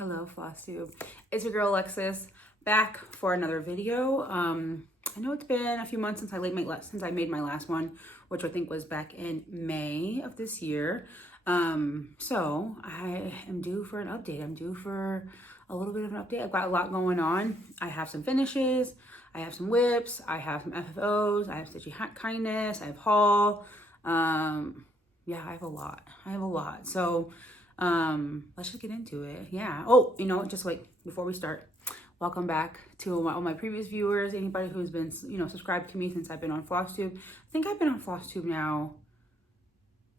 Hello, Flosstube. It's your girl Alexis back for another video. I know it's been a few months since I made my last one, which I think was back in May of this year. So I am due for an update. I'm due for a little bit of an update. I've got a lot going on. I have some finishes, I have some whips, I have some FFOs, I have Stitchy kindness, I have haul. Yeah, I have a lot. So let's just get into it. Yeah. Oh, just like before we start, welcome back to all my previous viewers, anybody who's been, subscribed to me since I've been on Flosstube. I think I've been on Flosstube now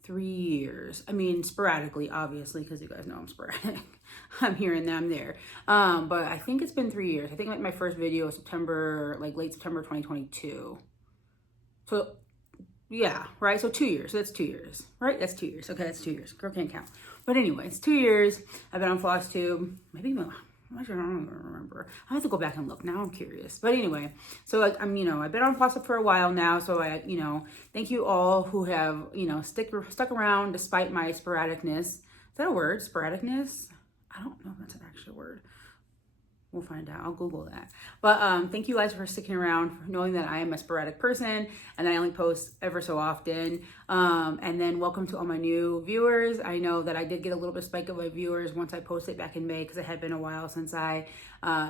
3 years. I mean, sporadically, obviously, because you guys know I'm sporadic. I'm here and I'm there. But I think it's been 3 years. I think like my first video was late September 2022. So yeah, right? So 2 years. So that's 2 years, right? That's 2 years. Okay, that's 2 years. Girl can't count. But anyway, it's 2 years. I've been on Flosstube. Maybe even, I don't even remember. I have to go back and look. Now I'm curious. But anyway, so like I've been on Flosstube for a while now. So I, thank you all who have, stuck around despite my sporadicness. Is that a word? Sporadicness? I don't know if that's an actual word. We'll find out. I'll Google that. But thank you guys for sticking around, for knowing that I am a sporadic person and that I only post ever so often. And then welcome to all my new viewers. I know that I did get a little bit of spike of my viewers once I posted back in May because it had been a while since I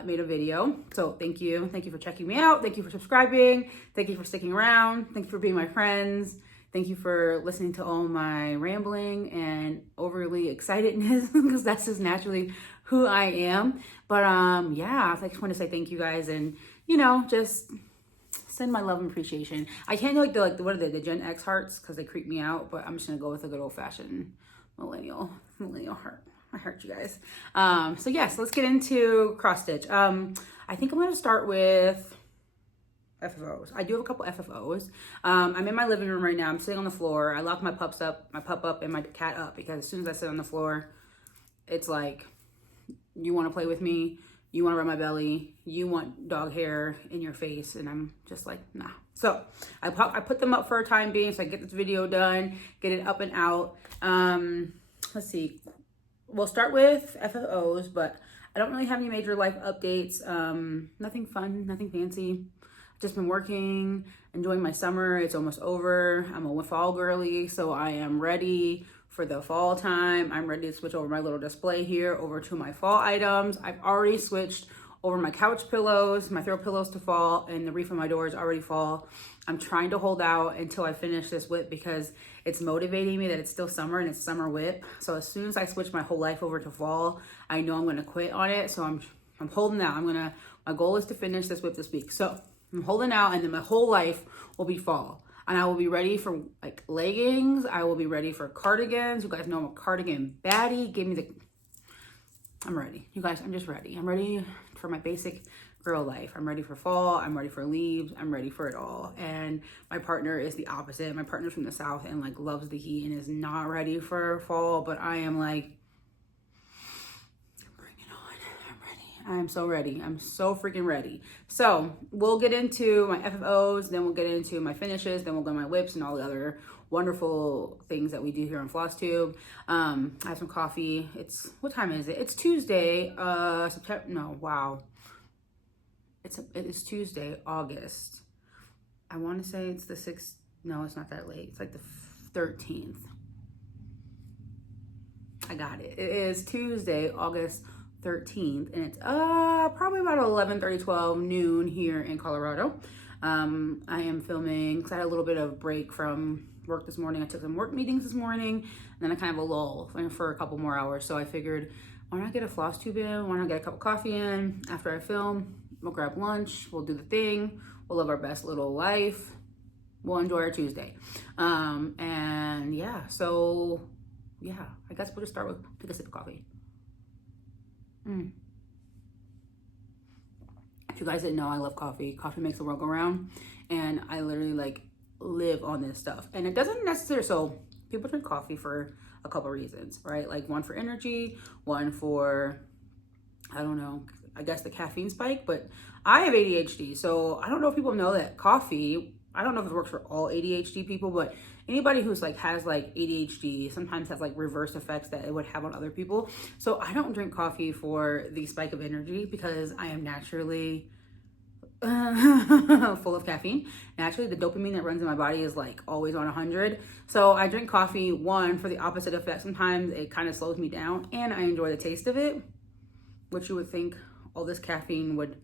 made a video. So thank you. Thank you for checking me out. Thank you for subscribing. Thank you for sticking around. Thank you for being my friends. Thank you for listening to all my rambling and overly excitedness because that's just naturally who I am. But yeah, I just want to say thank you guys and just send my love and appreciation. I can't do what are the Gen X hearts because they creep me out, but I'm just gonna go with a good old fashioned millennial heart. I heart you guys. So yes, let's get into cross stitch. I think I'm gonna start with FFOs. I do have a couple FFOs. I'm in my living room right now. I'm sitting on the floor. I lock my pup up and my cat up because as soon as I sit on the floor, it's like, you want to play with me, you want to rub my belly, you want dog hair in your face, and I'm just like, nah. So I put them up for a time being so I get this video done, get it up and out. Let's see. We'll start with FFOs, but I don't really have any major life updates. Nothing fun, nothing fancy. Just been working, enjoying my summer. It's almost over. I'm a fall girly, so I am ready for the fall time. I'm ready to switch over my little display here over to my fall items. I've already switched over my couch pillows, my throw pillows to fall, and the reef of my door is already fall. I'm trying to hold out until I finish this whip because it's motivating me that it's still summer and it's summer whip. So as soon as I switch my whole life over to fall, I know I'm gonna quit on it. So I'm holding out. My goal is to finish this whip this week. So I'm holding out and then my whole life will be fall. And I will be ready for like leggings. I will be ready for cardigans. You guys know I'm a cardigan baddie. I'm ready. You guys, I'm just ready. I'm ready for my basic girl life. I'm ready for fall. I'm ready for leaves. I'm ready for it all. And my partner is the opposite. My partner's from the South and like loves the heat and is not ready for fall. But I am like, I'm so ready. I'm so freaking ready. So we'll get into my FFOs, then we'll get into my finishes, then we'll go to my whips and all the other wonderful things that we do here on Flosstube. I have some coffee. What time is it? It's Tuesday, September, no, wow. It is Tuesday, August. I want to say it's the 6th. No, it's not that late. It's like the 13th. I got it. It is Tuesday, August 13th, and it's probably about 11:30, 12 noon here in Colorado. I am filming because I had a little bit of break from work this morning. I took some work meetings this morning, and then I kind of a lull for a couple more hours. So I figured, why not get a Flosstube in? Why not get a cup of coffee in after I film? We'll grab lunch. We'll do the thing. We'll live our best little life. We'll enjoy our Tuesday. And yeah, so yeah, I guess we'll just start with take a sip of coffee. If you guys didn't know, I love coffee. Coffee makes the world go round, and I literally like live on this stuff. And it doesn't necessarily, so people drink coffee for a couple reasons, right? Like one for energy, one for, I don't know, I guess the caffeine spike, but I have ADHD. So I don't know if people know that coffee, I don't know if it works for all ADHD people, but anybody who's like has like ADHD sometimes has like reverse effects that it would have on other people. So I don't drink coffee for the spike of energy because I am naturally full of caffeine. Naturally, the dopamine that runs in my body is like always on 100. So I drink coffee, one, for the opposite effect. Sometimes it kind of slows me down and I enjoy the taste of it, which you would think all this caffeine would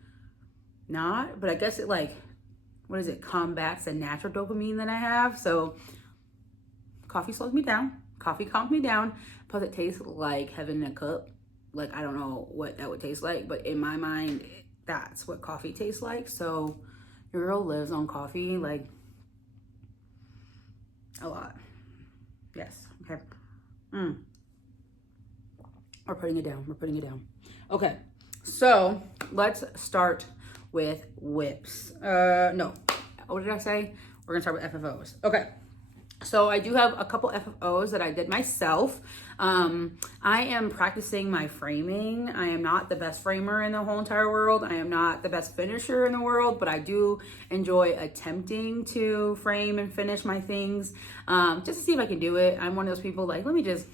not, but I guess it like, what is it, combats the natural dopamine that I have. So coffee slows me down, coffee calms me down, plus it tastes like heaven in a cup. Like, I don't know what that would taste like, but in my mind, that's what coffee tastes like. So your girl lives on coffee, like a lot. Yes, okay. We're putting it down, we're putting it down. Okay, so let's start with whips. No, what did I say? We're gonna start with FFOs. Okay, so I do have a couple FFOs that I did myself. I am practicing my framing. I am not the best framer in the whole entire world. I am not the best finisher in the world, but I do enjoy attempting to frame and finish my things, just to see if I can do it. I'm one of those people like, let me just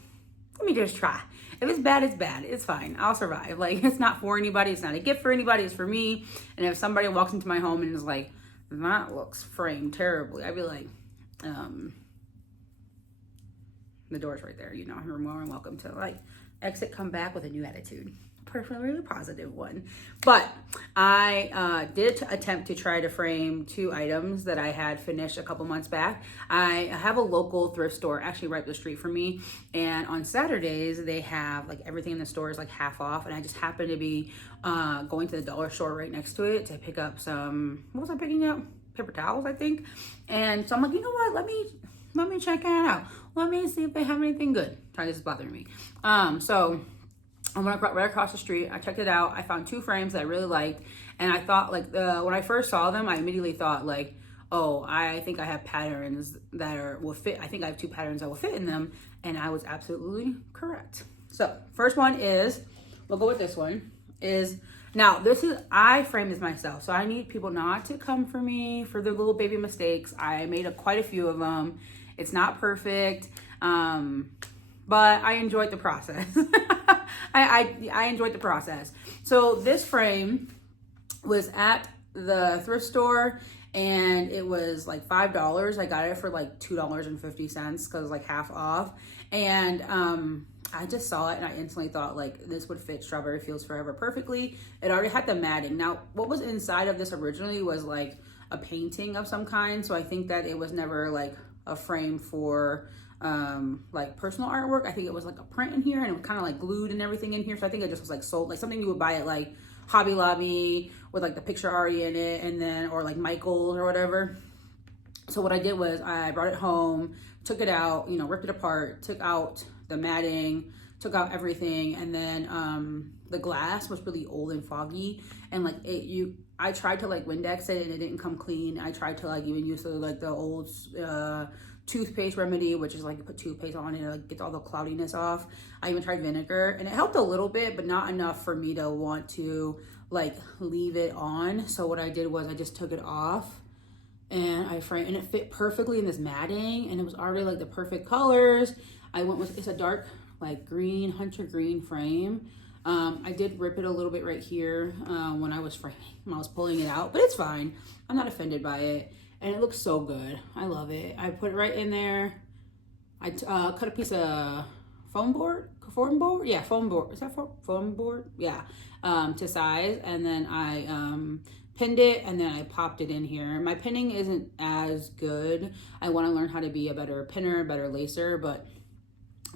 try. If it's bad, it's bad. It's fine. I'll survive. Like, it's not for anybody. It's not a gift for anybody. It's for me. And if somebody walks into my home and is like, that looks framed terribly, I'd be like, the door's right there. You know, you're more than welcome to like exit, come back with a new attitude. Perfectly, really positive one. But I did attempt to try to frame 2 items that I had finished a couple months back. I have a local thrift store actually right up the street from me, and on Saturdays they have like everything in the store is like half off, and I just happened to be going to the dollar store right next to it to pick up some, what was I picking up? Paper towels, I think. And so I'm like, you know what, let me check it out. Let me see if they have anything good. Sorry, this is bothering me. So I went right across the street. I checked it out. I found 2 frames that I really liked. And I thought like, when I first saw them, I immediately thought like, oh, I think I have patterns that will fit. I think I have 2 patterns that will fit in them. And I was absolutely correct. So first one is, we'll go with this one, is, now I framed this myself. So I need people not to come for me for their little baby mistakes. I made quite a few of them. It's not perfect, but I enjoyed the process. I enjoyed the process. So this frame was at the thrift store and it was like $5. I got it for like $2.50 because it was like half off. And I just saw it and I instantly thought like this would fit Strawberry Fields Forever perfectly. It already had the matting. Now, what was inside of this originally was like a painting of some kind. So I think that it was never like a frame for like personal artwork. I think it was like a print in here and it was kind of like glued and everything in here. So I think it just was like sold, like something you would buy at like Hobby Lobby with like the picture already in it, and then, or like Michael's or whatever. So what I did was I brought it home, took it out, you know, ripped it apart, took out the matting, took out everything, and then the glass was really old and foggy, and like I tried to like Windex it and it didn't come clean. I tried to like even use the old toothpaste remedy, which is like you put toothpaste on it and it like gets all the cloudiness off. I even tried vinegar and it helped a little bit, but not enough for me to want to like leave it on. So what I did was I just took it off and I framed, and it fit perfectly in this matting, and it was already like the perfect colors. I went with, it's a dark like green, hunter green frame. I did rip it a little bit right here when I was pulling it out, but it's fine. I'm not offended by it, and it looks so good. I love it. I put it right in there. I cut a piece of foam board. Yeah, foam board. Is that foam board? Yeah, to size, and then I pinned it, and then I popped it in here. My pinning isn't as good. I want to learn how to be a better pinner, better lacer, but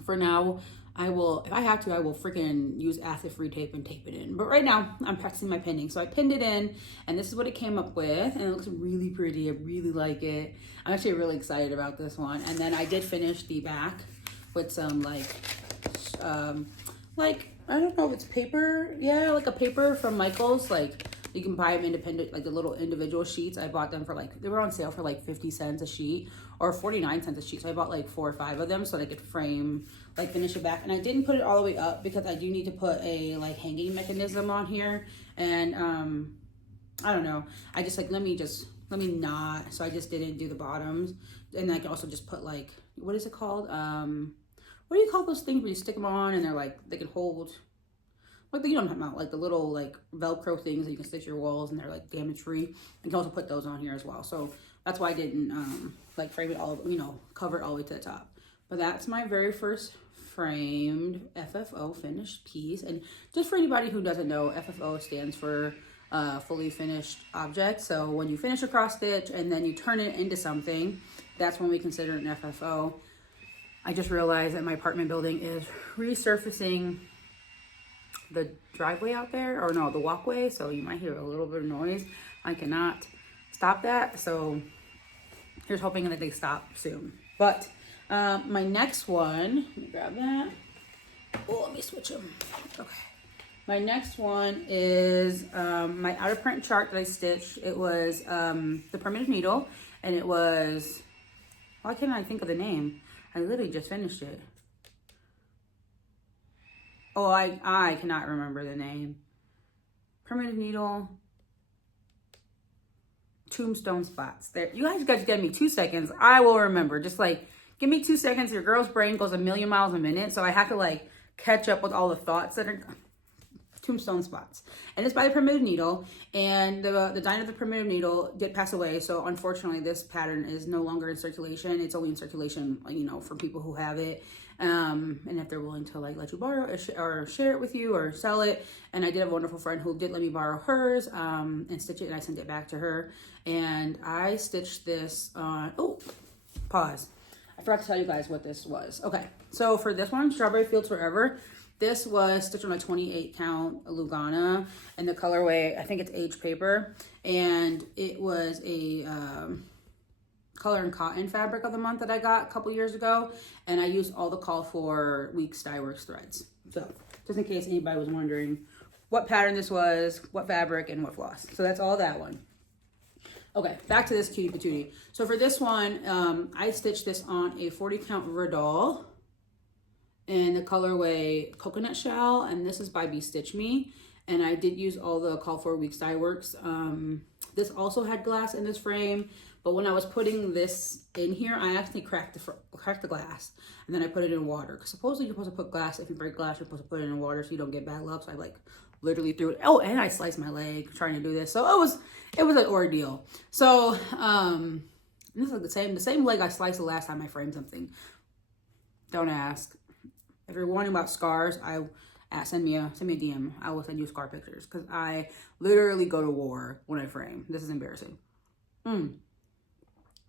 for now, I will, if I have to, I will freaking use acid-free tape and tape it in. But right now, I'm practicing my pinning. So I pinned it in, and this is what it came up with, and it looks really pretty. I really like it. I'm actually really excited about this one. And then I did finish the back with some like I don't know if it's paper. Yeah, like a paper from Michael's. Like, you can buy them independent, like the little individual sheets. I bought them for like, they were on sale for like 50 cents a sheet or 49 cents a sheet. So I bought like 4 or 5 of them so that I could frame, like finish it back. And I didn't put it all the way up because I do need to put a like hanging mechanism on here. And I don't know. I just like, let me just let me not. So I just didn't do the bottoms. And I can also just put like, what is it called? What do you call those things where you stick them on and they're like, they can hold, like you don't have like the little like Velcro things that you can stick to your walls and they're like damage free. You can also put those on here as well. So that's why I didn't like frame it all, you know, cover it all the way to the top. But that's my very first framed FFO finished piece. And just for anybody who doesn't know, FFO stands for fully finished object. So when you finish a cross stitch and then you turn it into something, that's when we consider it an FFO. I just realized that my apartment building is resurfacing the driveway out there, or no, the walkway. So you might hear a little bit of noise. I cannot stop that. So here's hoping that they stop soon. But my next one, let me grab that. Oh, let me switch them. Okay. My next one is my out of print chart that I stitched. It was the primitive needle, and it was, why can't I think of the name? I literally just finished it. Oh, I cannot remember the name. Primitive needle, tombstone spots. There, you guys give me 2 seconds. I will remember. Just like, give me 2 seconds. Your girl's brain goes a million miles a minute, so I have to like catch up with all the thoughts that are tombstone spots. And it's by the primitive needle, and the designer of the primitive needle did pass away, so unfortunately this pattern is no longer in circulation. It's only in circulation, you know, for people who have it, and if they're willing to like let you borrow or share it with you or sell it. And I did have a wonderful friend who did let me borrow hers and stitch it, and I sent it back to her. And I stitched this on, oh, pause, I forgot to tell you guys what this was. Okay, so for this one, Strawberry Fields Forever, this was stitched on a 28 count Lugana, and the colorway, I think it's Age Paper, and it was a color and cotton fabric of the month that I got a couple years ago, and I used all the call for Weeks Dye Works threads. So just in case anybody was wondering what pattern this was, what fabric, and what floss. So that's all that one. Okay, back to this cutie patootie. So for this one, I stitched this on a 40 count Verdal in the colorway Coconut Shell, and this is by Be Stitch Me. And I did use all the call for Weeks Dye Works. This also had glass in this frame, but when I was putting this in here, I actually cracked the glass, and then I put it in water. Because supposedly you're supposed to put glass, if you break glass, you're supposed to put it in water so you don't get bad luck. So I like literally threw it. Oh, and I sliced my leg trying to do this, so it was an ordeal. So this is the same leg I sliced the last time I framed something. Don't ask. If you're wondering about scars, send me a DM. I will send you scar pictures, because I literally go to war when I frame. This is embarrassing.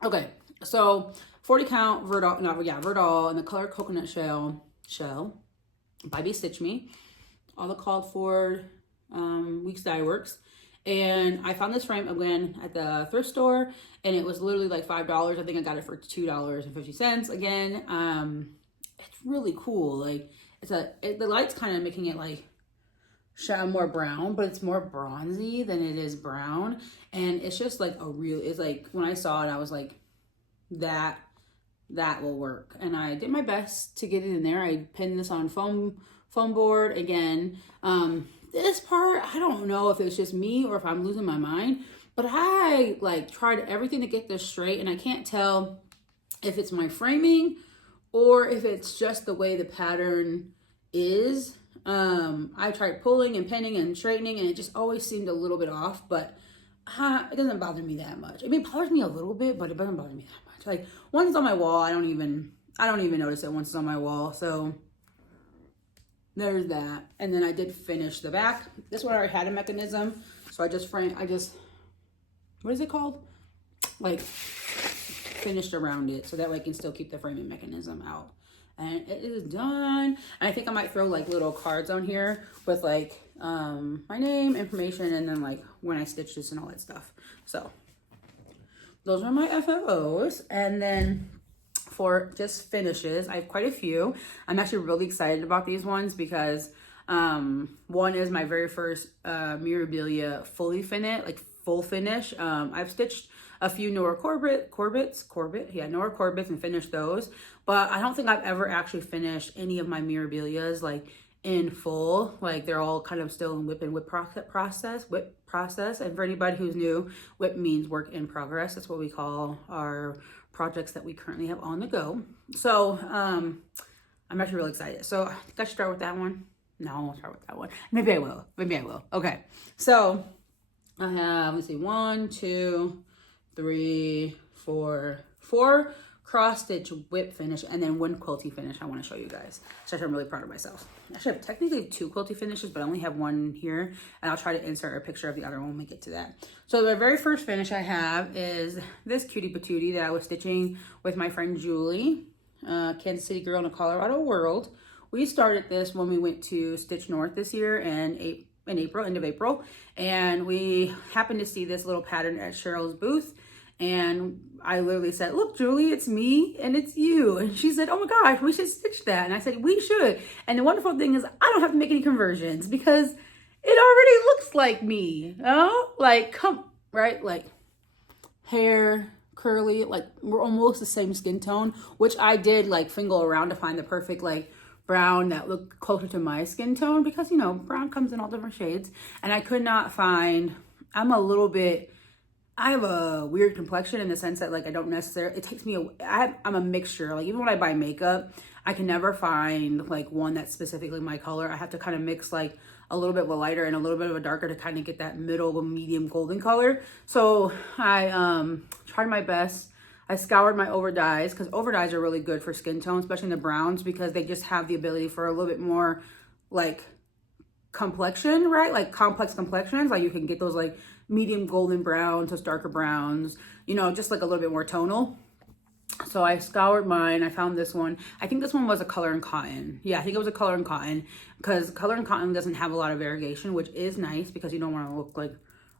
Okay, so 40 count Verdal in the color Coconut Shell by Be Stitch Me. All the called for Weeks Dye Works. And I found this frame again at the thrift store, and it was literally like $5. I think I got it for $2.50 again. It's really cool. Like the light's kind of making it like more brown, but it's more bronzy than it is brown. And it's just like it's like, when I saw it, I was like, that will work. And I did my best to get it in there. I pinned this on foam board again. This part, I don't know if it's just me or if I'm losing my mind, but I like tried everything to get this straight, and I can't tell if it's my framing or if it's just the way the pattern is. I tried pulling and pinning and straightening, and it just always seemed a little bit off, but it doesn't bother me that much. I mean, it bothers me a little bit, but it doesn't bother me that much. Like, once it's on my wall, I don't even notice it once it's on my wall. So there's that. And then I did finish the back. This one already had a mechanism, so I just what is it called? Like, finished around it, so that way I can still keep the framing mechanism out. And it is done. And I think I might throw like little cards on here with like my name, information, and then like when I stitched this and all that stuff. So those are my FFOs. And then for just finishes, I have quite a few. I'm actually really excited about these ones because one is my very first Mirabilia full finish. I've stitched a few Nora Corbett's, Nora Corbett's, and finished those. But I don't think I've ever actually finished any of my Mirabilias like in full. Like they're all kind of still in whip process. And for anybody who's new, whip means work in progress. That's what we call our projects that we currently have on the go. So I'm actually really excited. So I think I should start with that one. No, I won't start with that one. Maybe I will. Maybe I will. Okay. So I have, let's see, 1, 2, 3, 4 cross stitch whip finish, and then 1 quilty finish I want to show you guys. So I'm really proud of myself. I should have technically 2 quilty finishes, but I only have 1 here, and I'll try to insert a picture of the other one when we get to that. So the very first finish I have is this cutie patootie that I was stitching with my friend Julie, Kansas City girl in a Colorado world. We started this when we went to Stitch North this year in April, end of April, and we happened to see this little pattern at Cheryl's booth. And I literally said, look, Julie, it's me and it's you. And she said, oh my gosh, we should stitch that. And I said, we should. And the wonderful thing is I don't have to make any conversions because it already looks like me. Oh, like, right? Like hair, curly, like we're almost the same skin tone, which I did like fingle around to find the perfect like brown that looked closer to my skin tone because, you know, brown comes in all different shades. And I could not find, I have a weird complexion in the sense that like I don't necessarily, it takes me, I'm a mixture. Like even when I buy makeup, I can never find like one that's specifically my color. I have to kind of mix like a little bit of a lighter and a little bit of a darker to kind of get that middle medium golden color. So I tried my best. I scoured my over dyes because over dyes are really good for skin tone, especially in the browns, because they just have the ability for a little bit more like complexion, right? Like complex complexions. Like you can get those like medium golden browns, those darker browns, you know, just like a little bit more tonal. So I scoured mine. I found this one. I think this one was a color and cotton. Yeah, I think it was a color and cotton because color and cotton doesn't have a lot of variegation, which is nice because you don't want to look like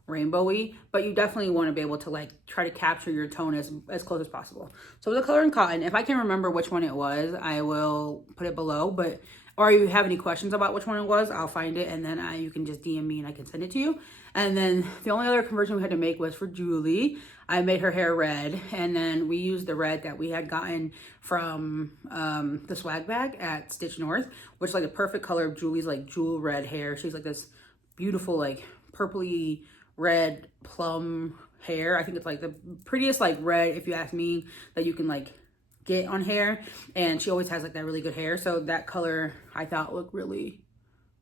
rainbowy, but you definitely want to be able to like try to capture your tone as close as possible. So the color and cotton, if I can remember which one it was, I will put it below, but or you have any questions about which one it was, I'll find it and then you can just DM me and I can send it to you. And then the only other conversion we had to make was for Julie. I made her hair red, and then we used the red that we had gotten from the swag bag at Stitch North, which is like the perfect color of Julie's like jewel red hair. She's like this beautiful like purpley red plum hair. I think it's like the prettiest like red, if you ask me, that you can like get on hair. And she always has like that really good hair. So that color I thought looked really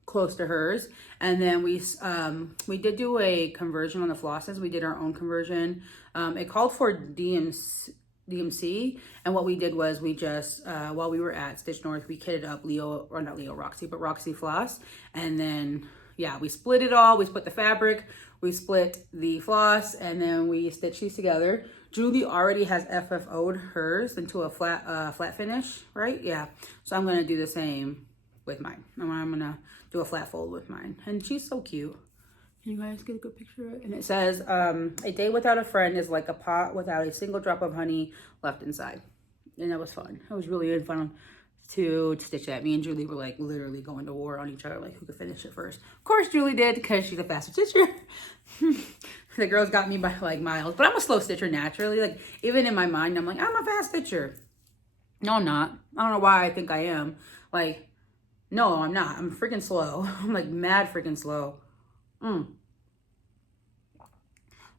close to hers. And then we did do a conversion on the flosses. We did our own conversion. It called for DMC, and what we did was we just while we were at Stitch North, we kitted up Roxy floss, and then yeah, we split it all. We split the fabric, we split the floss, and then we stitched these together. Julie already has FFO'd hers into a flat finish, right? Yeah, so I'm gonna do the same with mine. I'm gonna do a flat fold with mine, and she's so cute. Can you guys get a good picture of it? And it says, a day without a friend is like a pot without a single drop of honey left inside. And that was fun. It was really fun to stitch that. Me and Julie were like literally going to war on each other, like who could finish it first. Of course Julie did, because she's a faster stitcher. The girls got me by like miles, but I'm a slow stitcher naturally. Like even in my mind, I'm like, I'm a fast stitcher. No, I'm not. I don't know why I think I am. Like, no, I'm not. I'm freaking slow. I'm like mad freaking slow.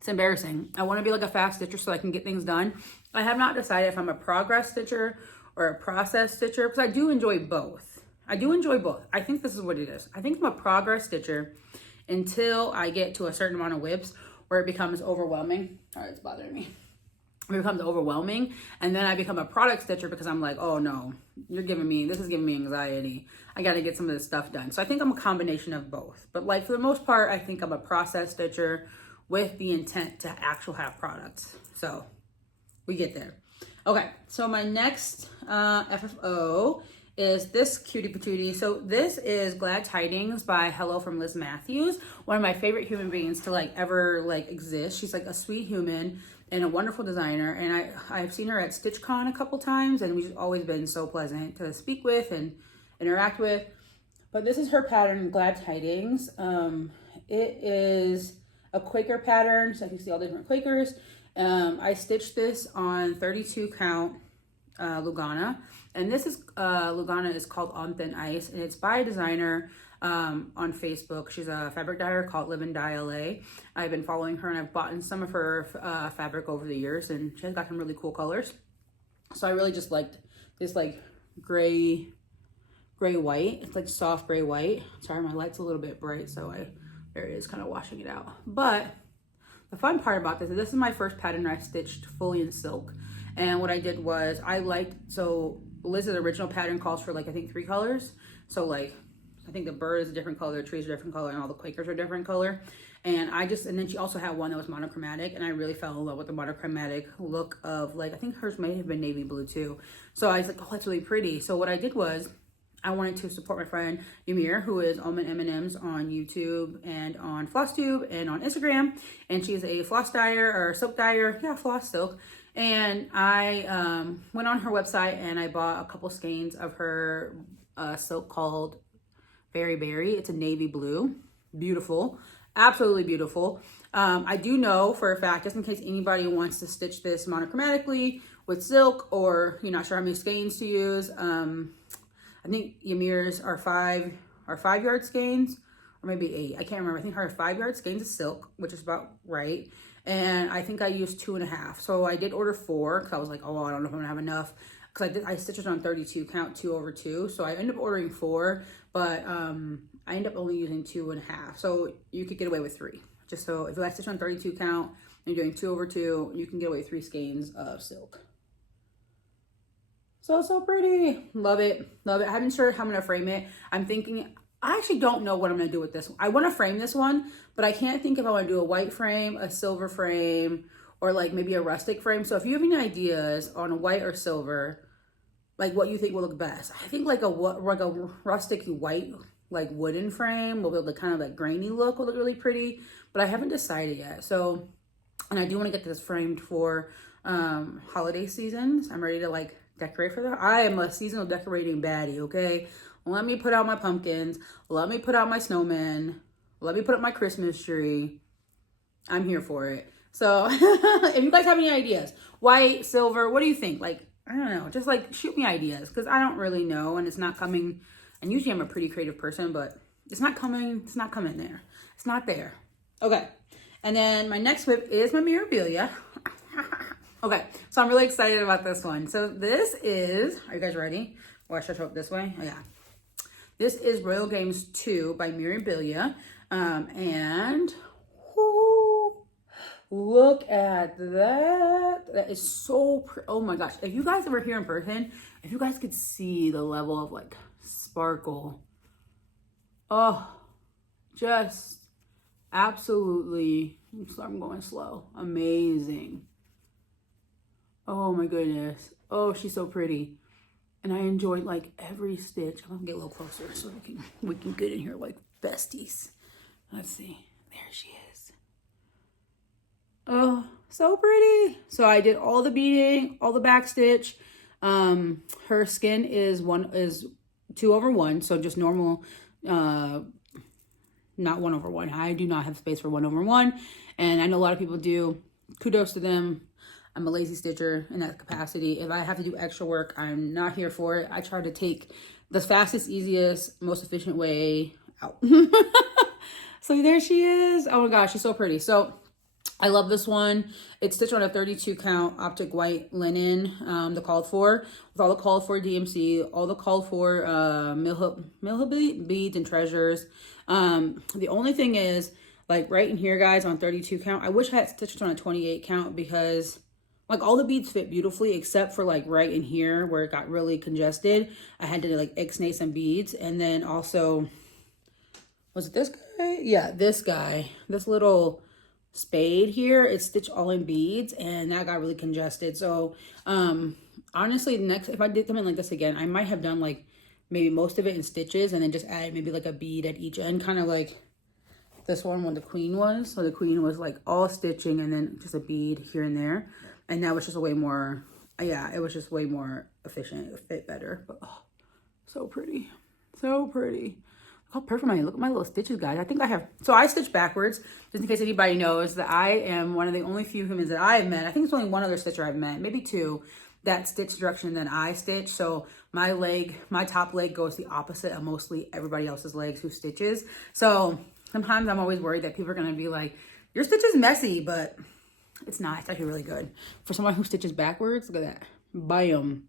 It's embarrassing. I want to be like a fast stitcher so I can get things done. I have not decided if I'm a progress stitcher or a process stitcher, because I do enjoy both. I think this is what it is. I think I'm a progress stitcher until I get to a certain amount of whips where it becomes overwhelming. All right, it's bothering me. It becomes overwhelming, and then I become a product stitcher because I'm like, oh no, this is giving me anxiety. I got to get some of this stuff done. So I think I'm a combination of both. But like for the most part, I think I'm a process stitcher with the intent to actually have products. So we get there. Okay, so my next FFO is this cutie patootie. So this is Glad Tidings by Hello from Liz Matthews, one of my favorite human beings to like ever like exist. She's like a sweet human and a wonderful designer, and I've seen her at StitchCon a couple times, and we've always been so pleasant to speak with and interact with. But this is her pattern, Glad Tidings. It is a Quaker pattern, so you can see all different Quakers. I stitched this on 32 count Lugana, And this is Lugana is called On Thin Ice, and it's by a designer on Facebook. She's a fabric dyer called Live and Dye LA. I've been following her, and I've bought in some of her fabric over the years, and she's got some really cool colors. So I really just liked this like gray white. It's like soft gray white. Sorry, my light's a little bit bright, so there it is, kind of washing it out. But the fun part about this is my first pattern I stitched fully in silk. And what I did was so Liz's original pattern calls for like, I think 3 colors. So like, I think the bird is a different color, the trees are a different color, and all the Quakers are a different color. And then she also had one that was monochromatic, and I really fell in love with the monochromatic look of like, I think hers may have been navy blue too. So I was like, oh, that's really pretty. So what I did was, I wanted to support my friend Ymir, who is Almond M&Ms on YouTube and on Flosstube and on Instagram. And she's a floss dyer or silk dyer. Yeah, floss silk. And I went on her website and I bought a couple skeins of her silk called Berry Berry. It's a navy blue. Beautiful. Absolutely beautiful. I do know for a fact, just in case anybody wants to stitch this monochromatically with silk, or you're not sure how many skeins to use, I think Ymir's are 5-yard skeins, or maybe 8. I can't remember. I think her 5-yard skeins of silk, which is about right. And I think I used 2.5. So I did order 4 because I was like, oh, I don't know if I'm gonna have enough. Because I stitched it on 32 count, 2/2. So I ended up ordering 4, but I ended up only using 2.5. So you could get away with 3. Just so if you stitch on 32 count and you're doing 2/2, you can get away with 3 skeins of silk. So pretty. Love it. Love it. I'm not sure how I'm going to frame it. I'm thinking, I actually don't know what I'm going to do with this one. I want to frame this one, but I can't think if I want to do a white frame, a silver frame, or like maybe a rustic frame. So if you have any ideas on a white or silver, like what you think will look best. I think like a rustic white, like wooden frame will be the kind of like grainy look will look really pretty, but I haven't decided yet. So, and I do want to get this framed for holiday seasons. I'm ready to like decorate for that. I am a seasonal decorating baddie, okay? Let me put out my pumpkins. Let me put out my snowman. Let me put up my Christmas tree. I'm here for it. So if you guys have any ideas, white, silver, what do you think? Like, I don't know, just like shoot me ideas, because I don't really know, and it's not coming. And usually I'm a pretty creative person, but it's not coming there. It's not there. Okay. And then my next whip is my memorabilia. Okay, so I'm really excited about this one. So this is, are you guys ready? Or should I show up this way? Oh yeah. This is Royal Games 2 by Mirabilia. And whoo, look at that. That is so pretty. Oh my gosh. If you guys were here in person, if you guys could see the level of like sparkle. Oh, just absolutely, I'm going slow. Amazing. Oh my goodness. Oh, she's so pretty. And I enjoyed like every stitch. I'm gonna get a little closer so we can get in here like besties. Let's see. There she is. Oh, so pretty. So I did all the beading, all the back stitch. Her skin is 2/1, so just normal, not 1/1. I do not have space for 1/1, and I know a lot of people do. Kudos to them. I'm a lazy stitcher in that capacity. If I have to do extra work, I'm not here for it. I try to take the fastest, easiest, most efficient way out. So there she is. Oh my gosh, she's so pretty. So I love this one. It's stitched on a 32 count optic white linen, the called for, with all the called for DMC, all the called for mill beads and treasures. The only thing is, like right in here, guys, on 32 count, I wish I had stitched on a 28 count, because like all the beads fit beautifully except for like right in here where it got really congested. I had to like ixnay some beads. And then also, was it this guy? Yeah, this guy, this little spade here, it's stitched all in beads, and that got really congested. So honestly, next, if I did something like this again, I might have done like maybe most of it in stitches and then just add maybe like a bead at each end, kind of like this one when the queen was. So the queen was like all stitching and then just a bead here and there. And that was just a way more, yeah, it was just way more efficient. It fit better. But oh, so pretty. So pretty. Look how perfect look at my little stitches, guys. I think I have, so I stitch backwards, just in case anybody knows that I am one of the only few humans that I have met. I think it's only one other stitcher I've met, maybe 2, that stitch direction than I stitch. So my top leg goes the opposite of mostly everybody else's legs who stitches. So sometimes I'm always worried that people are going to be like, your stitch is messy, but it's not. It's actually really good. For someone who stitches backwards, look at that. Bam.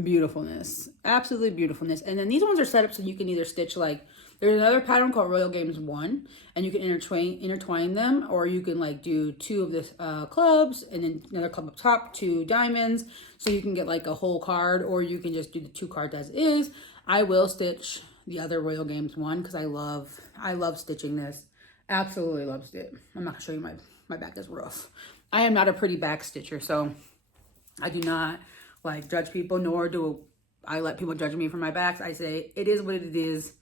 Beautifulness. Absolutely beautifulness. And then these ones are set up so you can either stitch like, there's another pattern called Royal Games 1, and you can intertwine them, or you can like do 2 of this clubs and then another club up top, 2 diamonds, so you can get like a whole card, or you can just do the 2 cards as is. I will stitch the other Royal Games 1 because I love stitching this. Absolutely loves it. I'm not gonna show you my back is rough. I am not a pretty back stitcher, so I do not like judge people, nor do I let people judge me for my backs. I say it is what it is.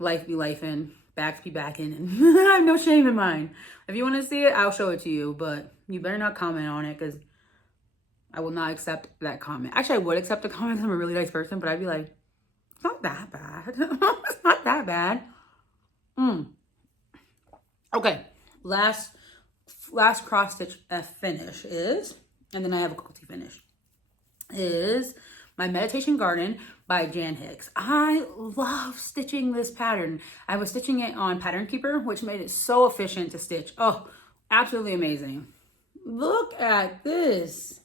Life be lifing, backs be backing, and I have no shame in mine. If you want to see it, I'll show it to you, but you better not comment on it because I will not accept that comment. Actually, I would accept a comment because I'm a really nice person, but I'd be like, it's not that bad. It's not that bad. Okay, last cross stitch finish is, and then I have a quilty finish, is my Meditation Garden by Jan Hicks. I love stitching this pattern. I was stitching it on Pattern Keeper, which made it so efficient to stitch. Oh, absolutely amazing. Look at this.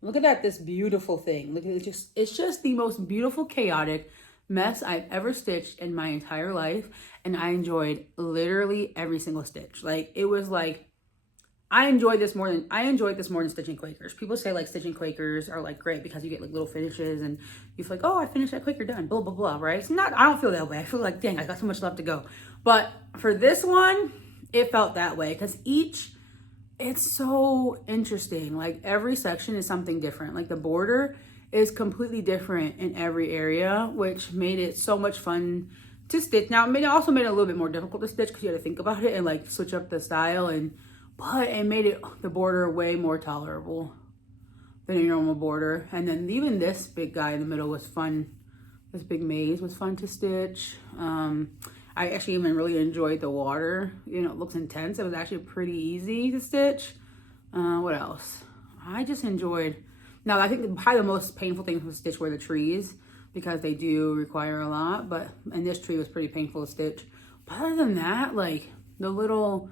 Look at that, this beautiful thing. Look at it, it's just the most beautiful, chaotic mess I've ever stitched in my entire life. And I enjoyed literally every single stitch. Like, it was like, I enjoyed this more than stitching Quakers. People say like stitching Quakers are like great because you get like little finishes and you feel like, oh, I finished that Quaker, done, blah, blah, blah, right? It's not, I don't feel that way. I feel like, dang, I got so much left to go. But for this one, it felt that way because it's so interesting. Like every section is something different. Like the border is completely different in every area, which made it so much fun to stitch. Now, it also made it a little bit more difficult to stitch because you had to think about it and like switch up the style, but it made the border way more tolerable than a normal border. And then even this big guy in the middle was fun. This big maze was fun to stitch. I actually even really enjoyed the water. You know, it looks intense. It was actually pretty easy to stitch. What else? I just enjoyed. Now, I think probably the most painful thing to stitch were the trees because they do require a lot. And this tree was pretty painful to stitch. But other than that, like the little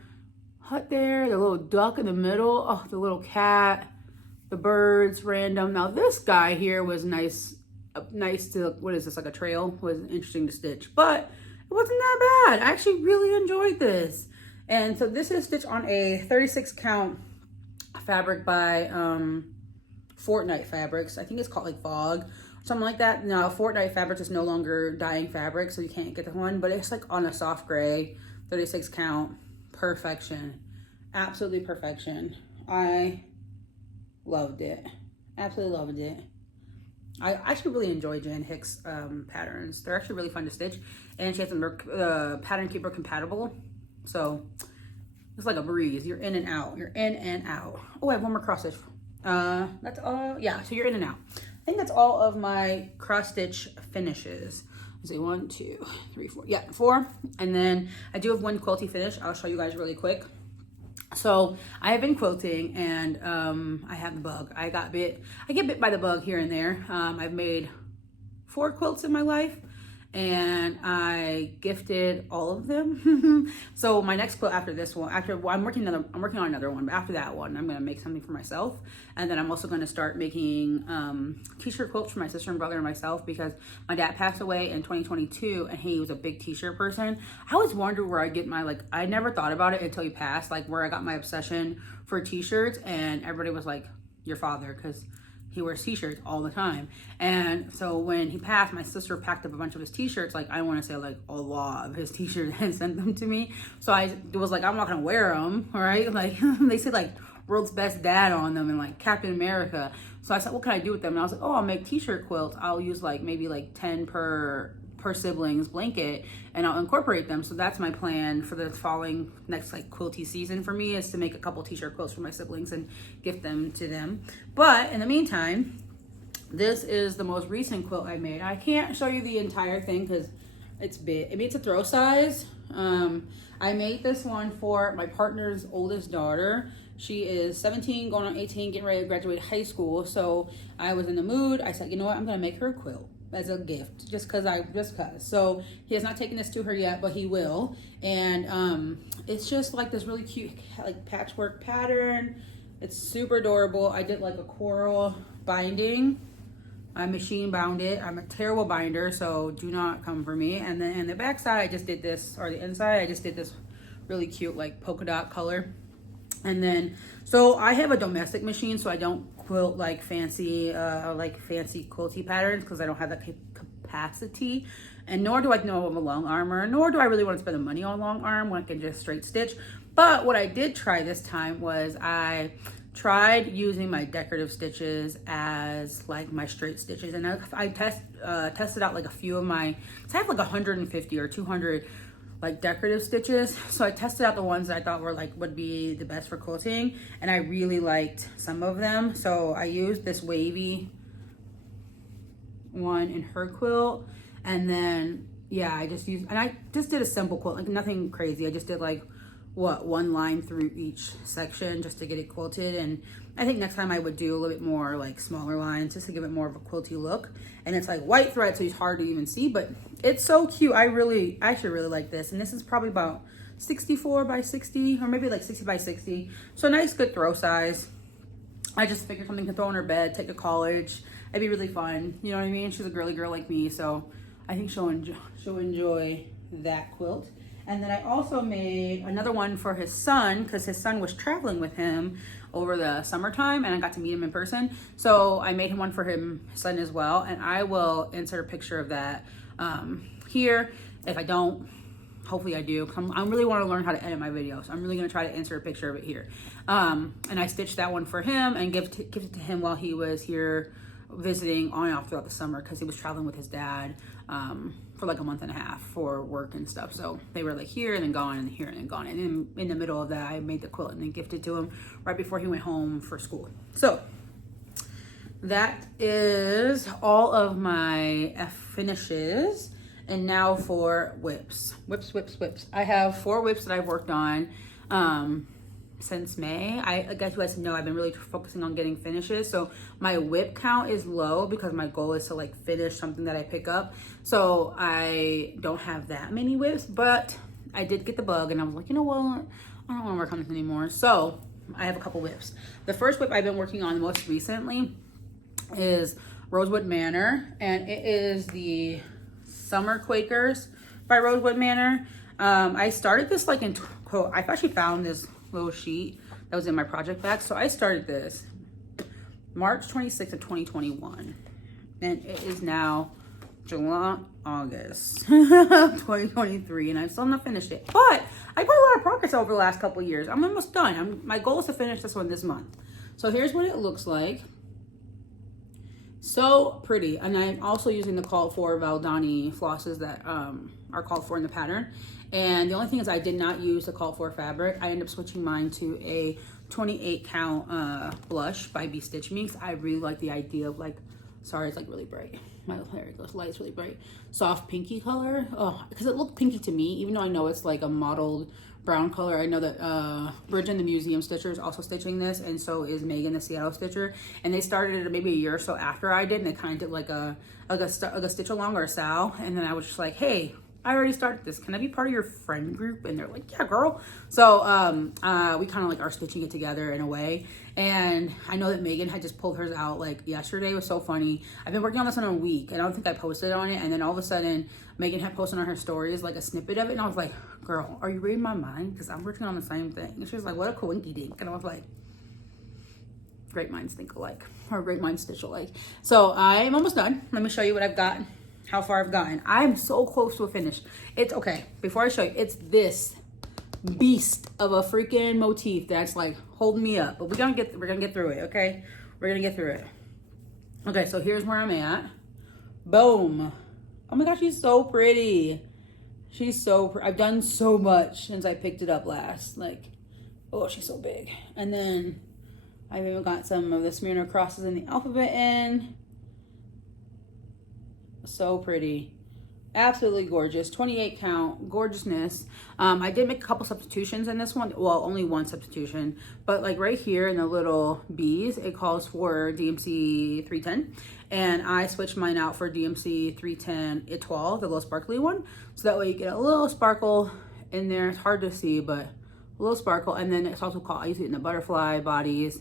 hut there, the little duck in the middle, oh, the little cat, the birds, random. Now this guy here was nice to, what is this, like a trail? Was interesting to stitch, but it wasn't that bad. I actually really enjoyed this. And so this is stitched on a 36 count fabric by Fortnite Fabrics. I think it's called like Fog, something like that. Now Fortnite Fabrics is no longer dyeing fabric, so you can't get the one, but it's like on a soft gray, 36 count. Perfection. Absolutely perfection. I loved it. Absolutely loved it. I actually really enjoy Jan Hicks patterns. They're actually really fun to stitch. And she has them Pattern Keeper compatible. So it's like a breeze. You're in and out. You're in and out. Oh, I have one more cross stitch. That's all. Yeah, so you're in and out. I think that's all of my cross stitch finishes. Say 1, 2, 3, 4. Yeah, 4. And then I do have one quilty finish. I'll show you guys really quick. So I have been quilting and I have the bug. I get bit by the bug here and there. I've made 4 quilts in my life and I gifted all of them. So my next quilt after this one, I'm working on another one, but after that one, I'm gonna make something for myself. And then I'm also gonna start making t-shirt quilts for my sister and brother and myself because my dad passed away in 2022 and he was a big t-shirt person. I always wondered where I get my, like, I never thought about it until he passed, like where I got my obsession for t-shirts, and everybody was like, your father, because he wears t-shirts all the time. And so when he passed, my sister packed up a bunch of his t-shirts, like I want to say like a lot of his t-shirts, and sent them to me. So I was like, I'm not gonna wear them, all right? Like they said like world's best dad on them and like Captain America. So I said, what can I do with them? And I was like, oh, I'll make t-shirt quilts. I'll use like maybe like 10 per sibling's blanket and I'll incorporate them. So that's my plan for the following next like quilty season for me, is to make a couple t-shirt quilts for my siblings and gift them to them. But in the meantime, this is the most recent quilt I made. I can't show you the entire thing because it's big. I mean, it's a throw size. I made this one for my partner's oldest daughter. She is 17, going on 18, getting ready to graduate high school. So I was in the mood. I said, you know what? I'm going to make her a quilt as a gift, just cause. So he has not taken this to her yet, but he will. And it's just like this really cute like patchwork pattern. It's super adorable. I did like a coral binding. I machine bound it. I'm a terrible binder, so do not come for me. And then in the back side, I just did this, or the inside, I just did this really cute like polka dot color. And then, so I have a domestic machine, so I don't quilt like fancy quilty patterns because I don't have that capacity. And nor do I know of a long arm, nor do I really want to spend the money on long arm when I can just straight stitch. But what I did try this time was I tried using my decorative stitches as like my straight stitches, and I tested out like a few of my, cause I have like 150 or 200 like decorative stitches. So I tested out the ones that I thought were like would be the best for quilting, and I really liked some of them. So I used this wavy one in her quilt, and then yeah, I just did a simple quilt, like nothing crazy. I just did like one line through each section just to get it quilted. And I think next time I would do a little bit more like smaller lines just to give it more of a quilty look. And it's like white thread, so it's hard to even see, but it's so cute. I actually really like this. And this is probably about 64 by 60, or maybe like 60 by 60. So a nice good throw size. I just figured something to throw in her bed, take to college. It'd be really fun. You know what I mean? She's a girly girl like me, so I think she'll enjoy that quilt. And then I also made another one for his son, because his son was traveling with him over the summertime, and I got to meet him in person. So I made him one for his son as well, and I will insert a picture of that here. If I don't, hopefully I do. I really want to learn how to edit my videos. I'm really going to try to insert a picture of it here. And I stitched that one for him and give it to him while he was here visiting on and off throughout the summer, because he was traveling with his dad for like a month and a half for work and stuff. So they were like here and then gone, and here and then gone. And in the middle of that, I made the quilt and then gifted to him right before he went home for school. So that is all of my finishes. And now for whips. I have 4 whips that I've worked on since May. I guess you guys know I've been really focusing on getting finishes. So my whip count is low because my goal is to like finish something that I pick up. So I don't have that many whips, but I did get the bug, and I was like, you know what? I don't want to work on this anymore. So I have a couple whips. The first whip I've been working on most recently is Rosewood Manor, and it is the Summer Quakers by Rosewood Manor. I started this like I've actually found this little sheet that was in my project bag. So I started this March 26th of 2021, and it is now August 2023, and I still not finished it. But I put a lot of progress over the last couple of years. I'm almost done. My goal is to finish this one this month. So here's what it looks like. So pretty. And I'm also using the called for Valdani flosses that are called for in the pattern. And the only thing is I did not use the called for fabric. I ended up switching mine to a 28 count blush by Be Stitch Me. I really like the idea of like, sorry, it's like really bright. My hair goes, light's really bright. Soft pinky color. Oh, because it looked pinky to me, even though I know it's like a mottled brown color. I know that Bridget, the museum stitcher, is also stitching this, and so is Megan, the Seattle stitcher. And they started it maybe a year or so after I did, and they kind of did like a stitch along or a sow. And then I was just like, hey, I already started this. Can I be part of your friend group? And they're like, yeah, girl. So we kind of like are stitching it together in a way. And I know that Megan had just pulled hers out like yesterday. It was so funny. I've been working on this in a week, and I don't think I posted on it. And then all of a sudden, Megan had posted on her stories like a snippet of it. And I was like, girl, are you reading my mind? Because I'm working on the same thing. And she was like, what a coinky dink. And I was like, great minds think alike, or great minds stitch alike. So I'm almost done. Let me show you what I've got. How far I've gotten. I'm so close to a finish. It's okay. Before I show you, it's this beast of a freaking motif that's like holding me up. But we're gonna get through it. Okay, we're gonna get through it. Okay, so here's where I'm at. Boom. Oh my gosh, she's so pretty. She's so. I've done so much since I picked it up last. Like, oh, she's so big. And then I've even got some of the Smear crosses in the alphabet in. So pretty. Absolutely gorgeous. 28 count, gorgeousness. I did make a couple substitutions in this one. Well, only one substitution, but like right here in the little B's, it calls for DMC 310. And I switched mine out for DMC 310 Etoile, the little sparkly one. So that way you get a little sparkle in there. It's hard to see, but a little sparkle. And then it's also called, I use it in the butterfly bodies.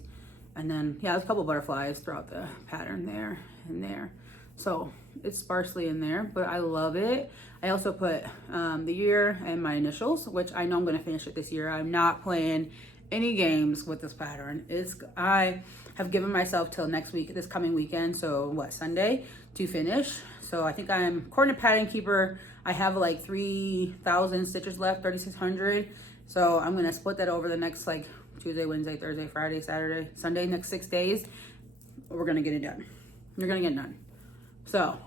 And then, yeah, there's a couple butterflies throughout the pattern there and there. So it's sparsely in there, but I love it. I also put the year and my initials, which I know I'm going to finish it this year. I'm not playing any games with this pattern. I have given myself till next week, this coming weekend, so what, Sunday, to finish. So I think I'm, according to Pattern Keeper, I have like 3,000 stitches left, 3,600. So I'm going to split that over the next like Tuesday, Wednesday, Thursday, Friday, Saturday, Sunday, next 6 days. We're going to get it done. You're going to get it done. So,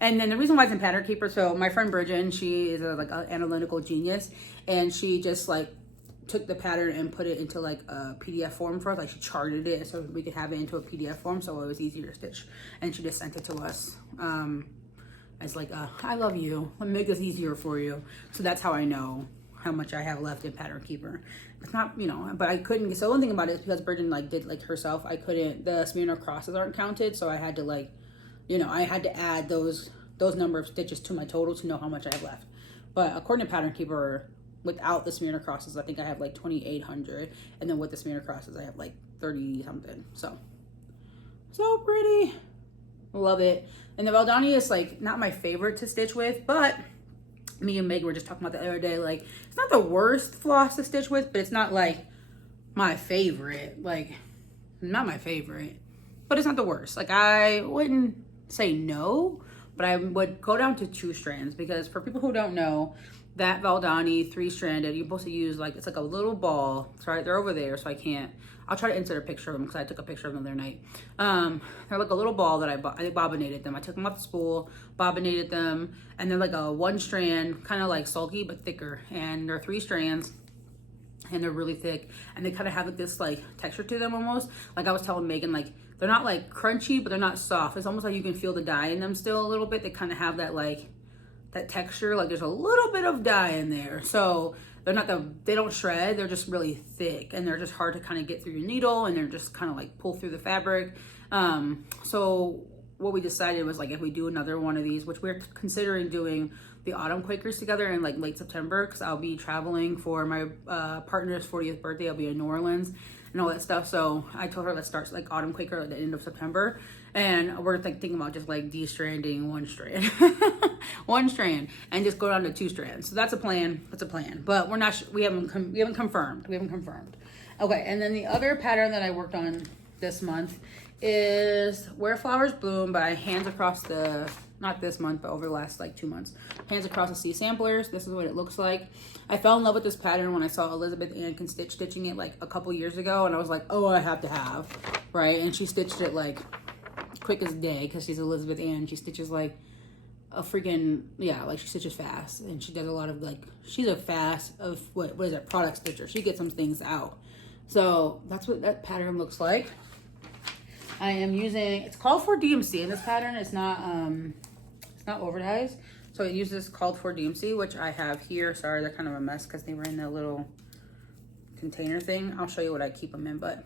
and then the reason why it's in Pattern Keeper, so my friend Bridget, she is like an analytical genius, and she just like took the pattern and put it into like a PDF form for us. Like she charted it so we could have it into a PDF form, so it was easier to stitch. And she just sent it to us as like, I love you, let me make this easier for you. So that's how I know how much I have left in Pattern Keeper. It's not, you know, but I couldn't, so the one thing about it is because Bridget like did like herself, I couldn't, the smear crosses aren't counted, so I had to like, you know, I had to add those number of stitches to my total to know how much I have left. But according to Pattern Keeper, without the smear crosses, I think I have like 2,800, and then with the smear crosses, I have like 30 something. So pretty, love it. And the Valdani is like not my favorite to stitch with, but me and Megan were just talking about the other day. Like it's not the worst floss to stitch with, but it's not like my favorite. Like not my favorite, but it's not the worst. Like I wouldn't say no, but I would go down to 2 strands, because for people who don't know, that Valdani 3-stranded, you're supposed to use like, it's like a little ball. Sorry, they're over there, so I can't, I'll try to insert a picture of them because I took a picture of them the other night. They're like a little ball that I bobbinated them. I took them off the spool, bobbinated them, and they're like a 1-strand, kind of like sulky but thicker, and they're 3 strands. And they're really thick, and they kind of have like this like texture to them almost. Like I was telling Megan, like they're not like crunchy, but they're not soft. It's almost like you can feel the dye in them still a little bit. They kind of have that like that texture, like there's a little bit of dye in there. So they're not they don't shred, they're just really thick, and they're just hard to kind of get through your needle, and they're just kind of like pull through the fabric. So what we decided was like if we do another one of these, which we're considering doing the autumn Quakers together in like late September, because I'll be traveling for my partner's 40th birthday. I'll be in New Orleans and all that stuff. So I told her let's start like autumn Quaker at the end of September, and we're thinking about just like de-stranding 1 strand, 1 strand, and just go down to 2 strands. So that's a plan. That's a plan, but we're not. We haven't confirmed. Okay, and then the other pattern that I worked on this month is Where Flowers Bloom by Hands Across the, not this month, but over the last like 2 months, Hands Across the Sea Samplers. This is what it looks like. I fell in love with this pattern when I saw Elizabeth Ann can stitching it like a couple years ago, and I was like, oh, I have to have, right? And she stitched it like quick as day, because she's Elizabeth Ann. She stitches like a freaking, yeah, like she stitches fast, and she does a lot of like, she's a fast of what is it, product stitcher. She gets some things out. So that's what that pattern looks like. I am using, it's called for DMC in this pattern. It's not oversized. So I use this called for DMC, which I have here. Sorry, they're kind of a mess because they were in that little container thing. I'll show you what I keep them in, but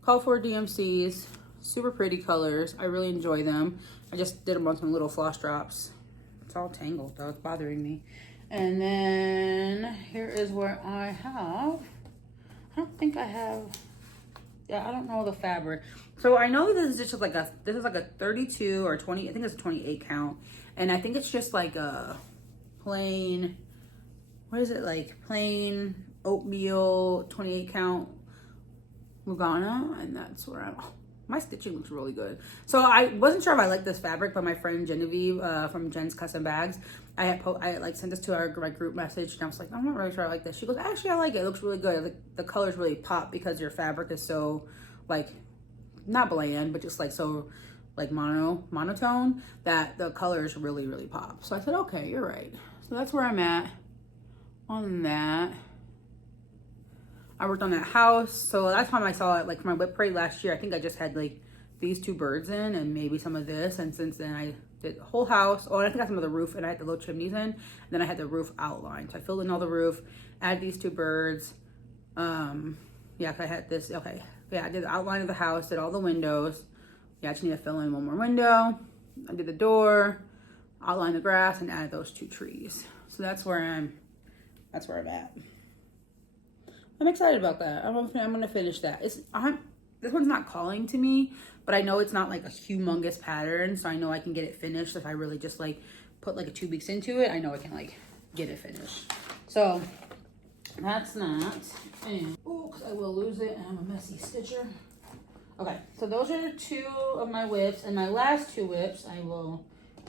called for DMCs, super pretty colors. I really enjoy them. I just did them on some little floss drops. It's all tangled though, it's bothering me. And then here is where I have, I don't think I have, yeah, I don't know the fabric. So I know this is just like a, this is like a 32 or 20, I think it's a 28 count. And I think it's just like a plain, what is it, like plain oatmeal 28 count Lugana. And that's where I'm, oh, my stitching looks really good. So I wasn't sure if I liked this fabric, but my friend Genevieve from Jen's Custom Bags, I like sent this to my group message, and I was like, I'm not really sure I like this. She goes, actually, I like it. It looks really good. Like, the colors really pop because your fabric is so like, not bland, but just like so like monotone that the colors really, really pop. So I said, okay, you're right. So that's where I'm at on that. I worked on that house. So last time I saw it, like for my whip parade last year, I think I just had like these 2 birds in and maybe some of this. And since then did the whole house. Oh, and I think I got some of the roof, and I had the little chimneys in. And then I had the roof outlined. So I filled in all the roof, added these 2 birds. Yeah, I had this, okay. Yeah, I did the outline of the house, did all the windows. Yeah, I just need to fill in 1 more window. I did the door, outlined the grass, and added those 2 trees. So that's where I'm at. I'm excited about that. I'm gonna finish that. This one's not calling to me, but I know it's not like a humongous pattern, so I know I can get it finished if I really just like put like 2 weeks into it. I know I can like get it finished. So that's that. And oh, because I will lose it, and I'm a messy stitcher. Okay, so those are 2 of my whips, and my last 2 whips I will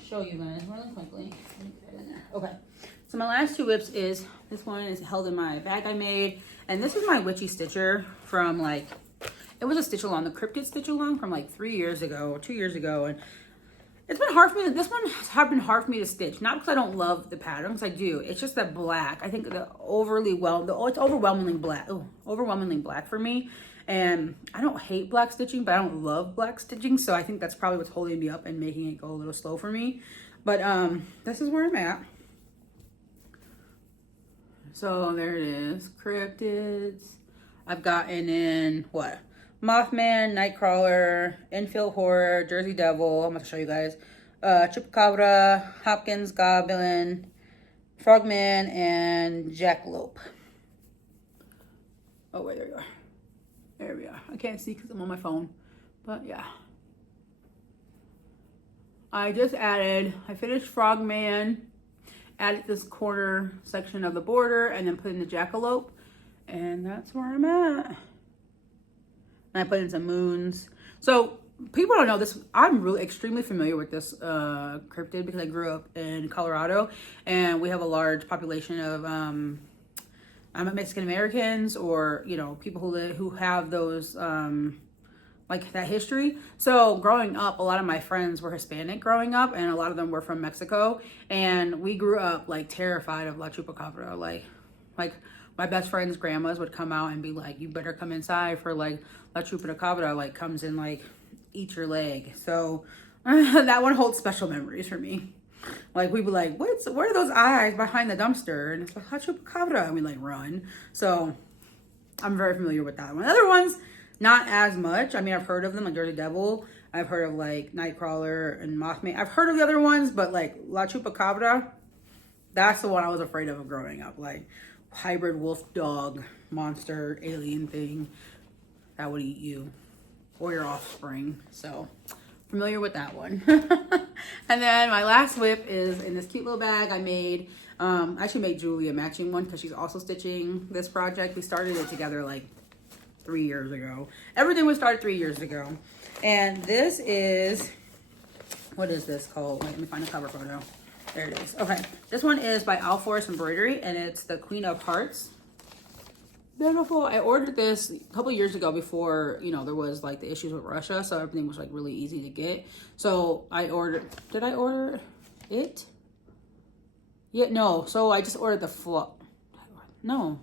show you guys really quickly. Let me get that in there. Okay, so my last 2 whips is, this one is held in my bag I made, and this is my witchy stitcher from like, it was a stitch along, the cryptid stitch along from like 3 years ago or 2 years ago, and it's been hard for me. This one has been hard for me to stitch, not because I don't love the patterns, I do. It's just that black. I think it's overwhelmingly black. Oh, overwhelmingly black for me. And I don't hate black stitching, but I don't love black stitching. So I think that's probably what's holding me up and making it go a little slow for me. But this is where I'm at. So there it is, cryptids. I've gotten in what? Mothman, Nightcrawler, Infield Horror, Jersey Devil. I'm going to show you guys. Chupacabra, Hopkins Goblin, Frogman, and Jackalope. Oh, wait, there you are. There we are. I can't see because I'm on my phone. But yeah. I finished Frogman, added this corner section of the border, and then put in the Jackalope. And that's where I'm at. And I put in some moons. So people don't know this. I'm really extremely familiar with this cryptid because I grew up in Colorado, and we have a large population of Mexican Americans, or you know, people who have those like that history. So growing up, a lot of my friends were Hispanic growing up, and a lot of them were from Mexico, and we grew up like terrified of La Chupacabra. Like my best friend's grandmas would come out and be like, you better come inside for like La Chupacabra like comes and like eat your leg. So that one holds special memories for me. Like we'd be like, what are those eyes behind the dumpster? And it's like La Chupacabra, and we like run. So I'm very familiar with that one. Other ones, not as much. I mean, I've heard of them, like Jersey Devil. I've heard of like Nightcrawler and Mothman. I've heard of the other ones, but like La Chupacabra, that's the one I was afraid of growing up. Like hybrid wolf dog monster alien thing that would eat you or your offspring. So familiar with that one. And then my last whip is in this cute little bag I made. I actually made Julie a matching one because she's also stitching this project. We started it together like 3 years ago. Everything was started 3 years ago. And this is, what is this called? Wait, let me find the cover photo. There it is. Okay, this one is by Alforce Embroidery, and it's the Queen of Hearts. Beautiful. I ordered this a couple years ago before, you know, there was like the issues with Russia, so everything was like really easy to get. So I ordered, did I order it? Yeah, no. So I just ordered the floss. No.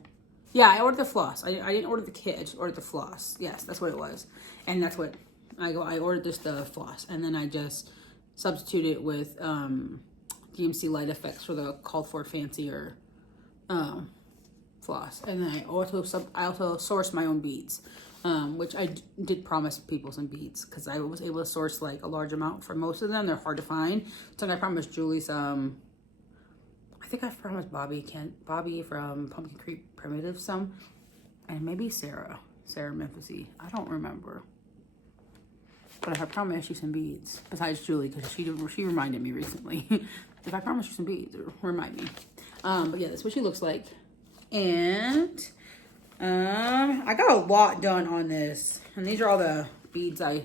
Yeah, I ordered the floss. I didn't order the kit. I just ordered the floss. Yes, that's what it was. And that's what I ordered the floss, and then I just substituted it with DMC Light Effects for the called for fancier floss. And then I also sourced my own beads, which I did promise people some beads because I was able to source like a large amount for most of them. They're hard to find. So I promised Julie some. I think I promised Bobby from Pumpkin Creek Primitive some, and maybe Sarah Memphis-y. I don't remember. But I promised you some beads. Besides Julie, because she reminded me recently. If I promise you some beads, remind me. But yeah, that's what she looks like. And I got a lot done on this. And these are all the beads I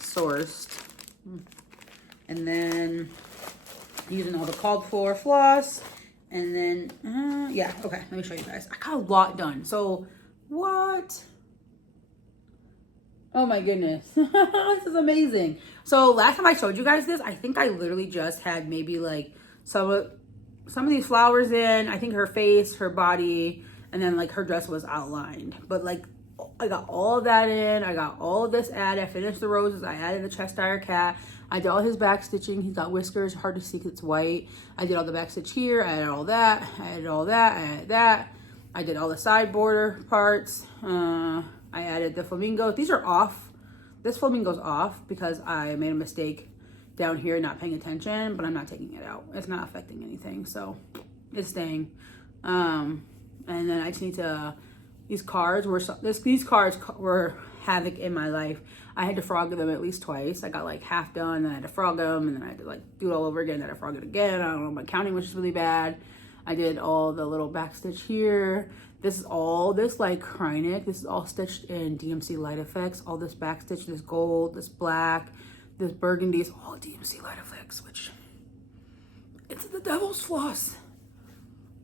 sourced. And then using all the called for floss. And then, yeah, okay, let me show you guys. I got a lot done. So, what? Oh my goodness. This is amazing. So last time I showed you guys this, I think I literally just had maybe like some of these flowers in. I think her face, her body, and then like her dress was outlined. But like all of that in. I got all of this added. I finished the roses. I added the Cheshire cat. I did all his back stitching. He's got whiskers, hard to see because it's white. I did all the back stitch here. I added all that. I added all that. I added that. I did all the side border parts. I added the flamingo. These are off. This flamingo's off because I made a mistake down here not paying attention, but I'm not taking it out. It's not affecting anything, so it's staying. And then I just need to, these cards were havoc in my life. I had to frog them at least twice. I got like half done, then I had to frog them, and then I had to like do it all over again, then I frog it again. I don't know, my counting was just really bad. I did all the little back stitch here. This is all, this like Krynic, this is all stitched in DMC Light Effects. All this back stitch, this gold, this black, this burgundy is all DMC Light Effects, which it's the devil's floss.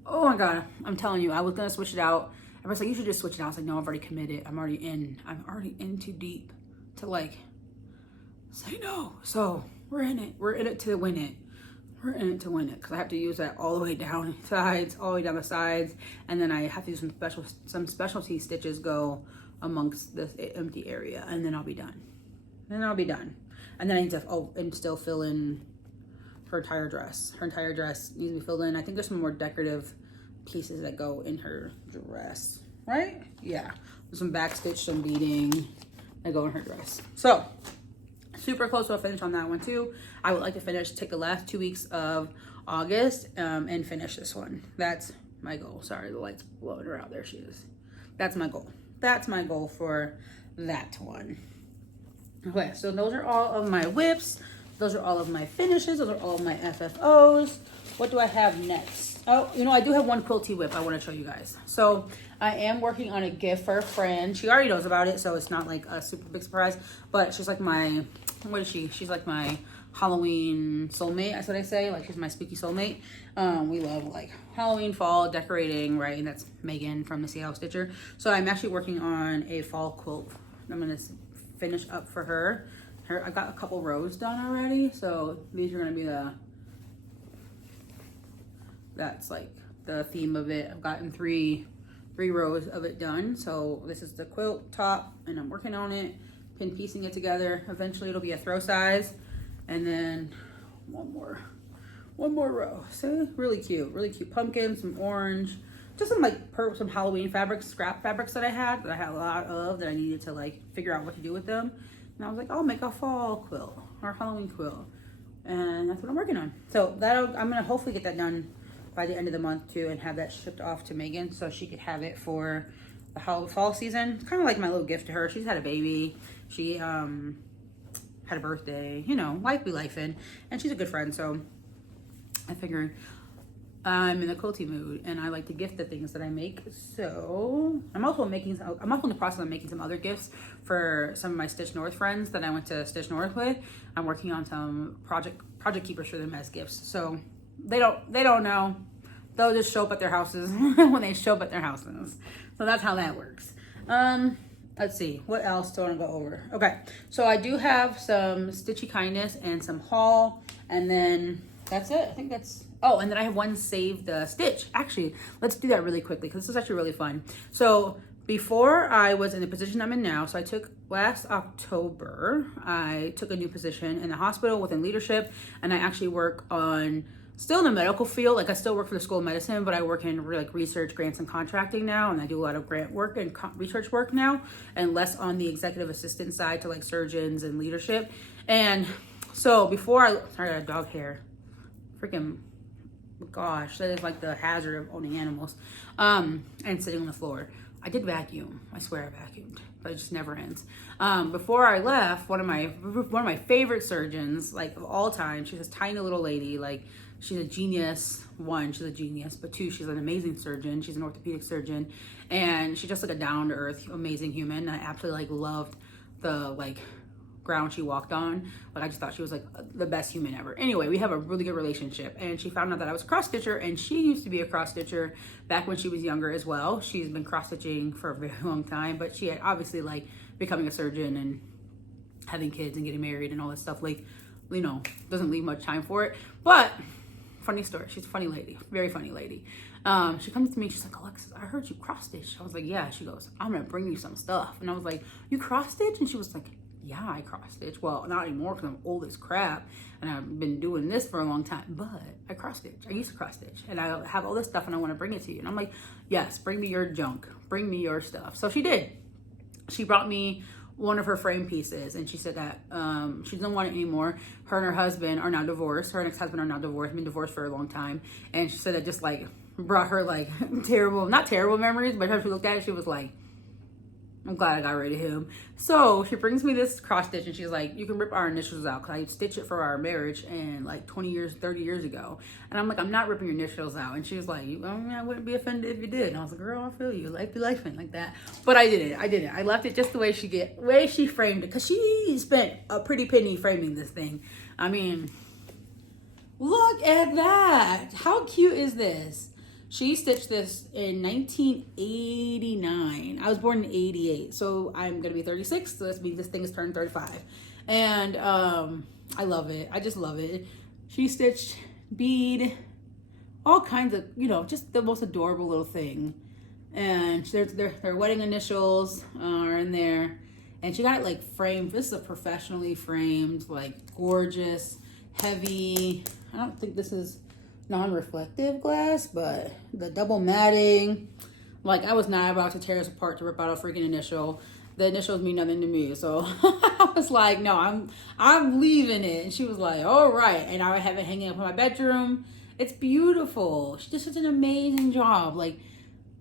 Oh my God, I'm telling you, I was gonna switch it out. Everyone's like, you should just switch it out. I was like, no, I've already committed. I'm already in too deep to like say no. So we're in it. We're in it to win it. We're in it to win it because I have to use that all the way down sides, all the way down the sides, and then I have to do some specialty stitches go amongst this empty area, and then I'll be done. And then I need to and still fill in her entire dress. Her entire dress needs to be filled in. I think there's some more decorative pieces that go in her dress, right? Yeah, some back stitch, some beading that go in her dress. So super close to a finish on that one too. I would like to take the last 2 weeks of August and finish this one. That's my goal. Sorry, the light's blowing her out. There she is. That's my goal. That's my goal for that one. Okay, so those are all of my whips. Those are all of my finishes. Those are all of my FFOs. What do I have next? Oh, you know, I do have one quilty whip I want to show you guys. So I am working on a gift for a friend. She already knows about it, so it's not like a super big surprise. But she's like my, what is she? She's like my Halloween soulmate. That's what I say. Like, she's my spooky soulmate. We love like Halloween, fall, decorating, right? And that's Megan from the Seattle Stitcher. So I'm actually working on a fall quilt. I'm going to finish up for her. I got a couple rows done already, so these are gonna be that's like the theme of it. I've gotten three rows of it done. So this is the quilt top, and I'm working on it, pin piecing it together. Eventually it'll be a throw size, and then one more row. So really cute pumpkin, some orange, just some like some Halloween fabrics, scrap fabrics that I had a lot of that I needed to like figure out what to do with them. And I was like, I'll make a fall quilt or Halloween quilt. And that's what I'm working on. So I'm gonna hopefully get that done by the end of the month too, and have that shipped off to Megan so she could have it for the fall season. It's kind of like my little gift to her. She's had a baby. She had a birthday, you know, life be lifing. And she's a good friend, so I figured I'm in a quilty mood and I like to gift the things that I make. So I'm also in the process of making some other gifts for some of my Stitch North friends that I went to Stitch North with. I'm working on some project keepers for them as gifts. So they don't know. They'll just show up at their houses when they show up at their houses. So that's how that works. Let's see, what else do I want to go over? Okay, so I do have some Stitchy Kindness and some haul, and then that's it. I think that's, oh, and then I have one save the stitch. Actually, let's do that really quickly because this is actually really fun. So before I was in the position I'm in now, so I took last October, I took a new position in the hospital within leadership, and I actually work on, still in the medical field. Like, I still work for the School of Medicine, but I work in like research, grants, and contracting now, and I do a lot of grant work and research work now, and less on the executive assistant side to like surgeons and leadership. And so before sorry, I got a dog hair. Freaking gosh, that is like the hazard of owning animals and sitting on the floor. I did vacuum. I swear I vacuumed, but it just never ends. Before I left, one of my favorite surgeons, like of all time, she's this tiny little lady. Like, she's a genius. One, she's a genius, but two, she's an amazing surgeon. She's an orthopedic surgeon, and she's just like a down to earth, amazing human. I absolutely like loved the like ground she walked on. Like, I just thought she was like the best human ever. Anyway, we have a really good relationship, and she found out that I was a cross stitcher, and she used to be a cross stitcher back when she was younger as well. She's been cross stitching for a very long time, but she had obviously like becoming a surgeon and having kids and getting married and all this stuff, like, you know, doesn't leave much time for it. But funny story. She's a funny lady, very funny lady. She comes to me, she's like, Alexis, I heard you cross stitch. I was like, yeah. She goes, I'm gonna bring you some stuff. And I was like, you cross stitch? And she was like, yeah, I cross stitch. Well, not anymore because I'm old as crap and I've been doing this for a long time, but I cross stitch. I used to cross stitch and I have all this stuff and I want to bring it to you. And I'm like, yes, bring me your junk, bring me your stuff. So she did. She brought me one of her frame pieces and she said that she doesn't want it anymore. Her and her husband are now divorced. Her and ex-husband are now divorced, been divorced for a long time. And she said that just like brought her like not terrible memories, but her she looked at it, she was like, I'm glad I got rid of him. So she brings me this cross stitch and she's like, you can rip our initials out because I stitched it for our marriage and like 20 years, 30 years ago. And I'm like, I'm not ripping your initials out. And she was like, I wouldn't be offended if you did. And I was like, girl, I feel you. Life be life like that. But I didn't. I left it just the way she framed it because she spent a pretty penny framing this thing. I mean, look at that. How cute is this? She stitched this in 1989. I was born in 88, so I'm gonna be 36. So this means this thing is turned 35, and I love it. I just love it. She stitched bead, all kinds of, just the most adorable little thing. And their wedding initials are in there, and she got it like framed. This is a professionally framed, like gorgeous, heavy. I don't think this is non-reflective glass, but the double matting, like I was not about to tear this apart to rip out a freaking initial. The initials mean nothing to me, so I was like, no, I'm leaving it. And she was like, all right. And I have it hanging up in my bedroom. It's beautiful. She just did an amazing job. Like,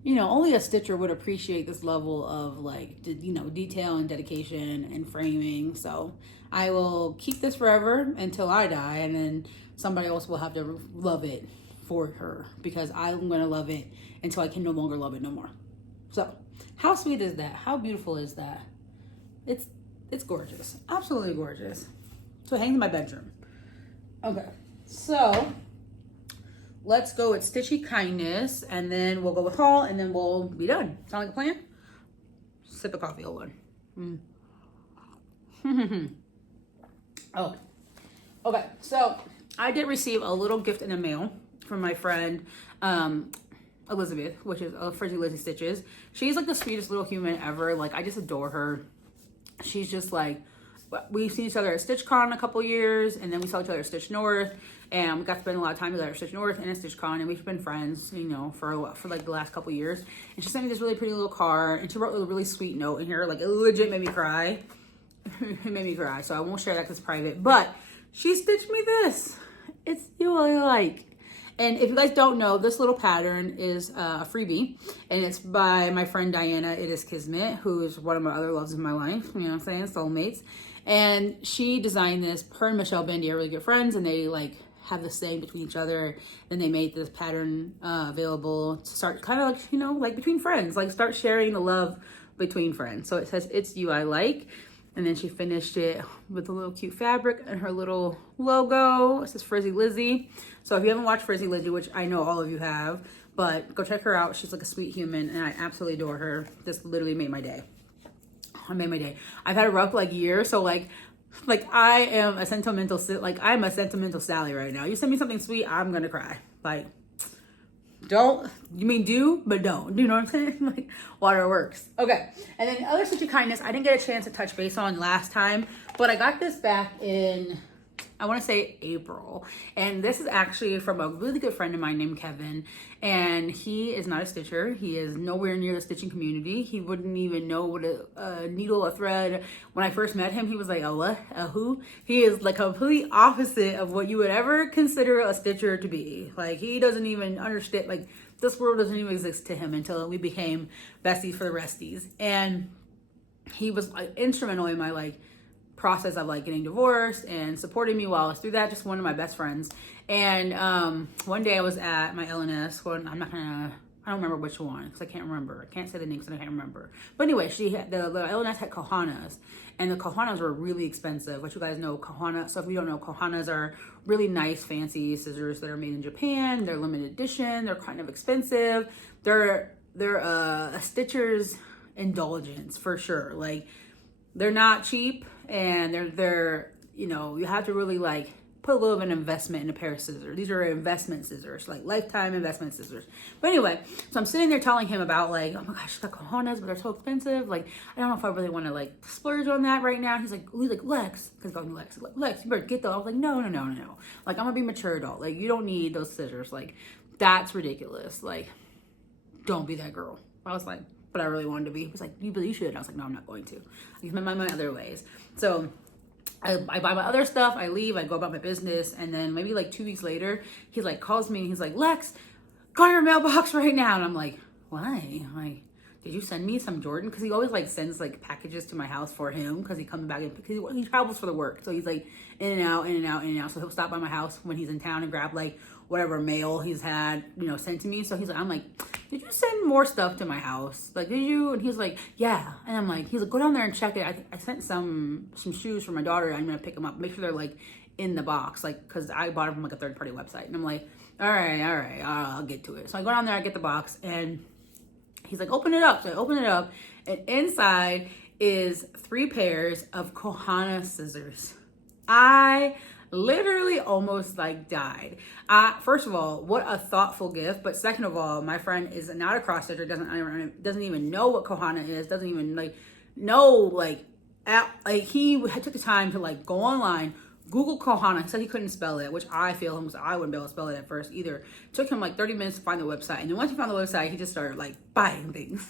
only a stitcher would appreciate this level of like detail and dedication and framing. So I will keep this forever until I die, and then somebody else will have to love it for her because I'm going to love it until I can no longer love it no more. So how sweet is that? How beautiful is that? It's gorgeous. Absolutely gorgeous. So it hangs in my bedroom. Okay. So let's go with Stitchy Kindness, and then we'll go with haul, and then we'll be done. Sound like a plan? Sip of coffee, hold on. Oh, okay. So I did receive a little gift in the mail from my friend Elizabeth, which is Frizzy Lizzy Stitches. She's like the sweetest little human ever. Like, I just adore her. She's just like, we've seen each other at StitchCon a couple years, and then we saw each other at Stitch North, and we got to spend a lot of time together at Stitch North and at StitchCon, and we've been friends, for like the last couple years. And she sent me this really pretty little card, and she wrote a really sweet note in here. Like, it legit made me cry. It made me cry, so I won't share that because it's private. But she stitched me this. It's You I Like. And if you guys don't know, this little pattern is a freebie, and it's by my friend Diana, It Is Kismet, who is one of my other loves in my life, you know what I'm saying, soulmates. And she designed this. Her and Michelle Bendy are really good friends, and they like have this saying between each other. Then they made this pattern available to start kind of like, like between friends, like start sharing the love between friends. So it says, It's You I Like. And then she finished it with a little cute fabric and her little logo. It says Frizzy Lizzy. So if you haven't watched Frizzy Lizzy, which I know all of you have, but go check her out. She's like a sweet human, and I absolutely adore her. This literally made my day. I made my day. I've had a rough year, so like I am a sentimental, I'm a sentimental Sally right now. You send me something sweet, I'm gonna cry. Like, do, but don't. You know what I'm saying? Like, water works. Okay. And then the other Stitchy Kindness, I didn't get a chance to touch base on last time, but I got this back in, I want to say April. And this is actually from a really good friend of mine named Kevin. And he is not a stitcher. He is nowhere near the stitching community. He wouldn't even know what a needle, a thread. When I first met him, he was like, a what? A who? He is like complete opposite of what you would ever consider a stitcher to be. Like, he doesn't even understand, like, this world doesn't even exist to him until we became besties for the resties. And he was instrumental in my process of getting divorced and supporting me while I was through that. Just one of my best friends. And one day I was at my LNS. I don't remember which one because I can't remember. I can't say the name because I can't remember. But anyway, she had the LNS had Kohanas, and the Kohanas were really expensive. Which you guys know, Kohana. So if you don't know, Kohanas are really nice, fancy scissors that are made in Japan. They're limited edition. They're kind of expensive. They're a stitcher's indulgence for sure. Like, they're not cheap, and they're you have to really put a little of an investment in a pair of scissors. These are investment scissors, like lifetime investment scissors. But anyway, so I'm sitting there telling him about like, oh my gosh, the cojones, but they're so expensive. Like, I don't know if I really want to like splurge on that right now. He's like, Lex, because calling me Lex, Lex, you better get those. I was like, no. Like, I'm gonna be mature adult. Like, you don't need those scissors. Like, that's ridiculous. Like, don't be that girl. I was like, but I really wanted to be. He was like, you really should. And I was like, no, I'm not going to. I spend my money other ways. So I buy my other stuff, I leave, I go about my business, and then maybe like 2 weeks later, he like calls me and he's like, Lex, go to your mailbox right now. And I'm like, why? Like, did you send me some Jordan? Because he always like sends like packages to my house for him because he comes back and because he travels for the work. So he's like in and out. So he'll stop by my house when he's in town and grab like whatever mail he's had, you know, sent to me. So he's like, I'm like, did you send more stuff to my house? Like, did you? And he's like, yeah. And I'm like, he's like, go down there and check it. I sent some shoes for my daughter. I'm gonna pick them up, make sure they're like in the box, like, cause I bought them from like a third-party website. And I'm like, all right, I'll get to it. So I go down there, I get the box, and he's like, open it up. So I open it up, and inside is 3 pairs of Kohana scissors. I literally almost like died. First of all, what a thoughtful gift. But second of all, my friend is not a cross stitcher, doesn't even know what Kohana is, doesn't even like know he took the time to like go online, Google Kohana. He said he couldn't spell it, which I feel him, so I wouldn't be able to spell it at first either. It took him like 30 minutes to find the website, and then once he found the website, he just started like buying things.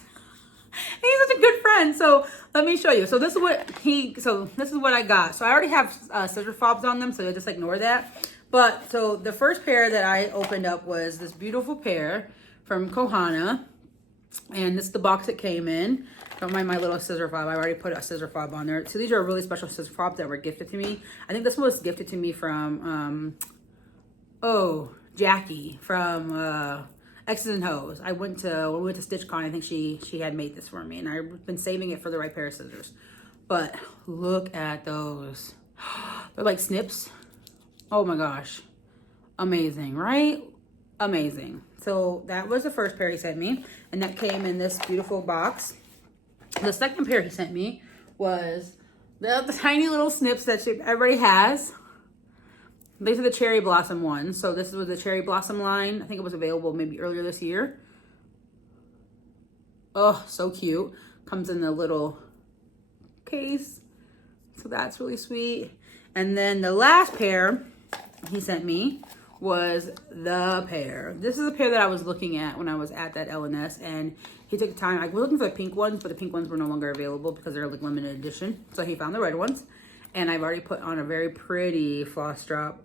He's such a good friend. So let me show you. So this is what I got. So I already have scissor fobs on them, so just ignore that. But so the first pair that I opened up was this beautiful pair from Kohana, and this is the box it came in. Don't mind my little scissor fob. I already put a scissor fob on there. So these are really special scissor fobs that were gifted to me. I think this one was gifted to me from Jackie from X's and Ho's. When we went to StitchCon, I think she had made this for me, and I've been saving it for the right pair of scissors. But look at those. They're like snips. Oh my gosh. Amazing, right? Amazing. So that was the first pair he sent me, and that came in this beautiful box. The second pair he sent me was the tiny little snips that everybody has. These are the cherry blossom ones. So this was the cherry blossom line. I think it was available maybe earlier this year. Oh, so cute. Comes in a little case. So that's really sweet. And then the last pair he sent me was the pair. This is a pair that I was looking at when I was at that LNS, and he took the time. I was looking for the pink ones, but the pink ones were no longer available because they're like limited edition. So he found the red ones. And I've already put on a very pretty floss drop,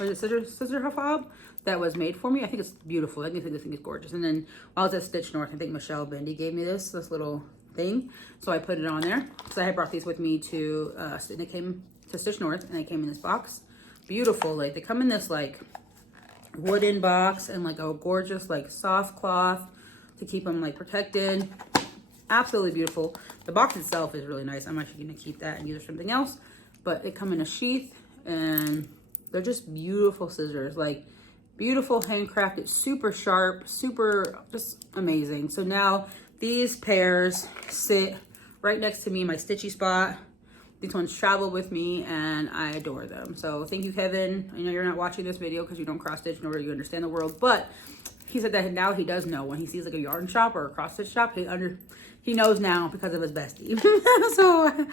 scissor fob that was made for me. I think it's beautiful. I think this thing is gorgeous. And then while I was at Stitch North, I think Michelle Bendy gave me this little thing. So I put it on there. So I brought these with me to, and they came to Stitch North, and they came in this box. Beautiful. Like, they come in this like wooden box and like a gorgeous like soft cloth to keep them like protected. Absolutely beautiful. The box itself is really nice. I'm actually going to keep that and use it for something else. But they come in a sheath, and they're just beautiful scissors. Like, beautiful, handcrafted, super sharp, super just amazing. So now these pairs sit right next to me in my Stitchy spot. These ones travel with me, and I adore them. So thank you, Kevin. I know you're not watching this video because you don't cross stitch nor do you understand the world, but he said that now he does know when he sees like a yarn shop or a cross stitch shop. He knows now because of his bestie. So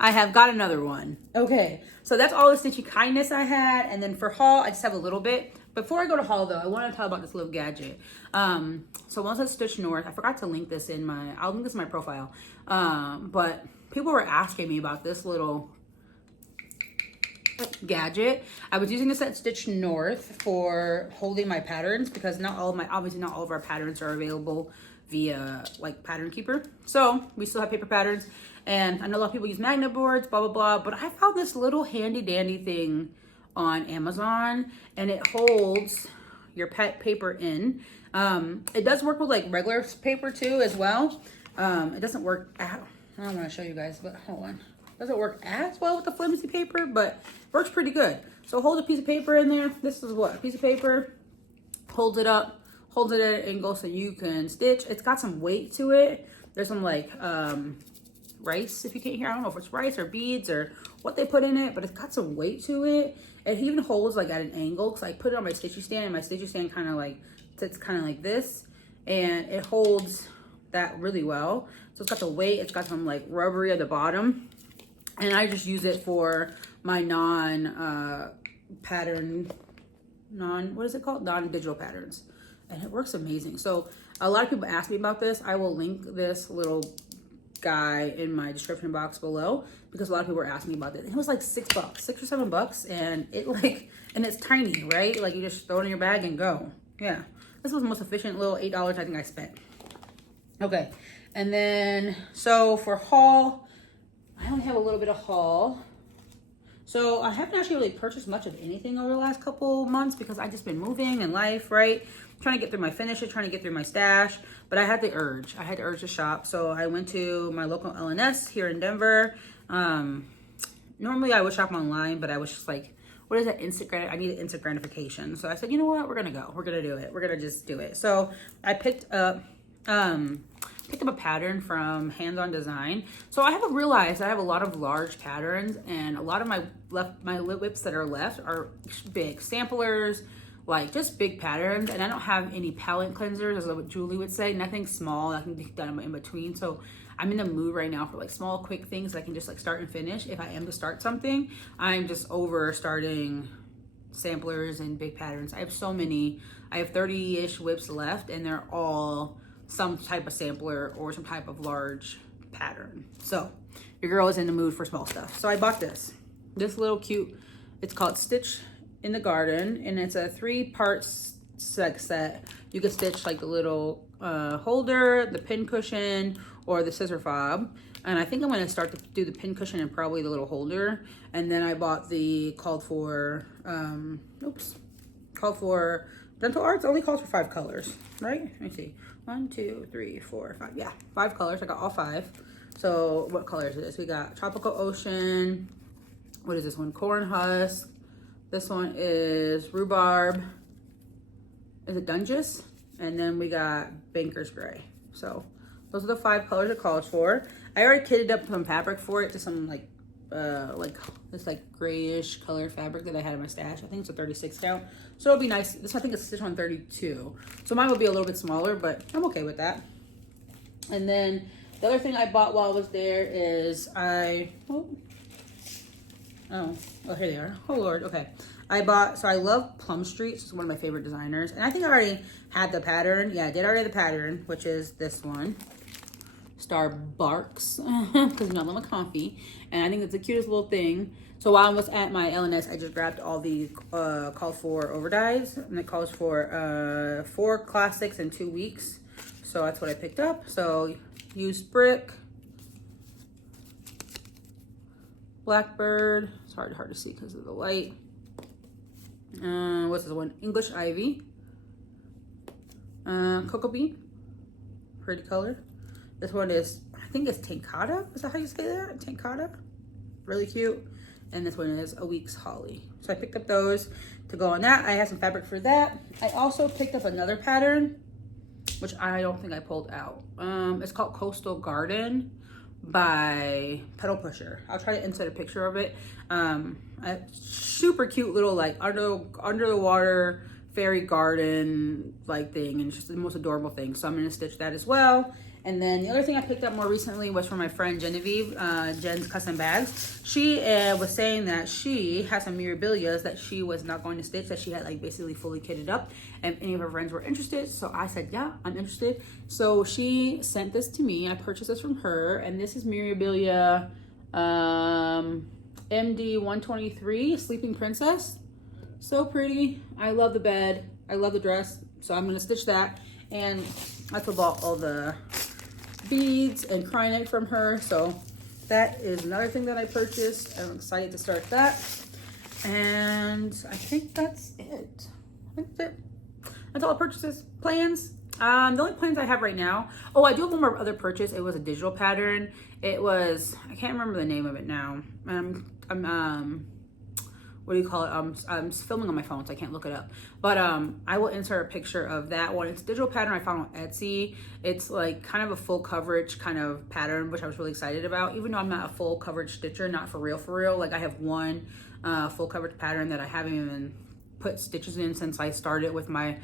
I have got another one. Okay, so that's all the Stitchy kindness I had. And then for haul, I just have a little bit. Before I go to haul though, I want to talk about this little gadget. So once I Stitch North, I forgot to link this in I'll link this in my profile. But people were asking me about this little gadget. I was using this at Stitch North for holding my patterns because obviously not all of our patterns are available via like Pattern Keeper. So we still have paper patterns, and I know a lot of people use magnet boards, blah, blah, blah, but I found this little handy dandy thing on Amazon, and it holds your pet paper in. It does work with like regular paper too as well. It doesn't work I don't want to show you guys, but hold on. It doesn't work as well with the flimsy paper, but it works pretty good. So hold a piece of paper in there. This is what, a piece of paper, holds it up, holds it at an angle so you can stitch. It's got some weight to it. There's some like rice, if you can't hear. I don't know if it's rice or beads or what they put in it, but it's got some weight to it. It even holds like at an angle, because I put it on my Stitchy stand, and my Stitchy stand kind of like sits kind of like this, and it holds that really well. So it's got the weight, it's got some like rubbery at the bottom, and I just use it for my non-digital patterns, and it works amazing. So a lot of people ask me about this. I will link this little guy in my description box below, because a lot of people were asking me about it. It was like $6, $6 or $7, and it's tiny, right? Like you just throw it in your bag and go. Yeah, this was the most efficient little $8 I think I spent. Okay, and then so for haul, I only have a little bit of haul. So I haven't actually really purchased much of anything over the last couple months, because I've just been moving and life, right? Trying to get through my finishes, trying to get through my stash, but I had the urge to shop. So I went to my local LNS here in Denver. Normally I would shop online, but I was just like, what is that Instagram? I need an instant gratification. So I said, you know what? We're going to go. We're going to do it. We're going to just do it. So I picked up a pattern from Hands On Design. So I have realized I have a lot of large patterns, and a lot of my whips that are left are big samplers, like just big patterns, and I don't have any palette cleansers, as what Julie would say, nothing small that can be done in between. So I'm in the mood right now for like small, quick things that I can just like start and finish. If I am to start something, I'm just over starting samplers and big patterns. I have so many. I have 30-ish whips left, and they're all some type of sampler or some type of large pattern. So your girl is in the mood for small stuff. So I bought this little cute, it's called Stitch in the Garden, and it's a 3-part set. You can stitch like the little holder, the pin cushion, or the scissor fob. And I think I'm going to start to do the pin cushion and probably the little holder. And then I bought the called for Dental Arts. Only calls for 5 colors, right? Let me see. 1, 2, 3, 4, 5. Yeah, 5 colors. I got all 5. So what colors is this? We got Tropical Ocean. What is this one? Corn Husk. This one is Rhubarb. Is it Dungeness? And then we got Banker's Gray. So those are the 5 colors it calls for. I already kitted up some fabric for it, to some like this like grayish color fabric that I had in my stash. I think it's a 36 count. So it'll be nice. This I think it's stitched on 32. So mine will be a little bit smaller, but I'm okay with that. And then the other thing I bought while I was there is here they are. Oh Lord, okay. I love Plum Street. She's one of my favorite designers. And I think I already had the pattern. Yeah, I did already have the pattern, which is this one. Starbucks, because you know I'm a coffee, and I think it's the cutest little thing. So while I was at my LNS, I just grabbed all the called for overdyes, and it calls for 4 classics in 2 weeks. So that's what I picked up. So used brick, Blackbird. It's hard to see because of the light. What's this one? English Ivy, Cocoa Bean, pretty color. This one is, I think it's Tankata. Is that how you say that? Tankata. Really cute. And this one is A Week's Holly. So I picked up those to go on that. I have some fabric for that. I also picked up another pattern, which I don't think I pulled out. It's called Coastal Garden by Pedal Pusher. I'll try to insert a picture of it. A super cute little like under the water fairy garden like thing, and it's just the most adorable thing. So I'm gonna stitch that as well. And then the other thing I picked up more recently was from my friend Genevieve, Jen's Custom Bags. She was saying that she has some memorabilia that she was not going to stitch, that she had like basically fully kitted up, and any of her friends were interested. So I said, yeah, I'm interested. So she sent this to me. I purchased this from her, and this is memorabilia MD 123 Sleeping Princess. So pretty. I love the bed. I love the dress. So I'm gonna stitch that, and I also bought all the beads and crinoid from her. So that is another thing that I purchased. I'm excited to start that. And I think that's it. That's all purchases. Plans. The only plans I have right now. Oh, I do have one more other purchase. It was a digital pattern. It was, I can't remember the name of it now. what do you call it? I'm filming on my phone, so I can't look it up. But I will insert a picture of that one. It's a digital pattern I found on Etsy. It's like kind of a full coverage kind of pattern, which I was really excited about. Even though I'm not a full coverage stitcher, not for real. Like I have one full coverage pattern that I haven't even put stitches in since I started with my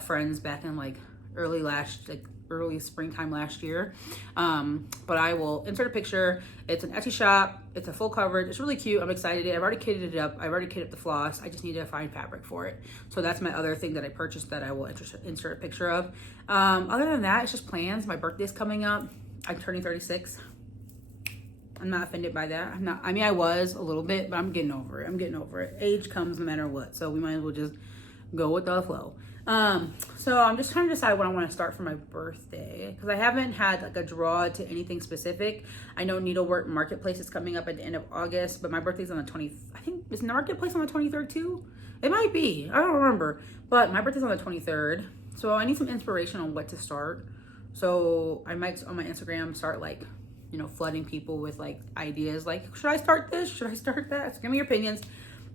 friends back in like early springtime last year. But I will insert a picture. It's an Etsy shop. It's a full coverage. It's really cute. I'm excited. I've already kitted it up. I've already kitted up the floss. I just need to find fabric for it. So that's my other thing that I purchased that I will insert a picture of. Other than that, it's just plans. My birthday's coming up. I'm turning 36. I'm not offended by that. I mean, I was a little bit, but I'm getting over it. Age comes no matter what. So we might as well just go with the flow. So I'm just trying to decide what I want to start for my birthday, because I haven't had like a draw to anything specific. I know Needlework Marketplace is coming up at the end of August, but my birthday's on the 20th. I think, is Marketplace on the 23rd too? It might be. I don't remember. But my birthday's on the 23rd. So I need some inspiration on what to start. So I might on my Instagram start like, you know, flooding people with like ideas like, should I start this? Should I start that? So give me your opinions.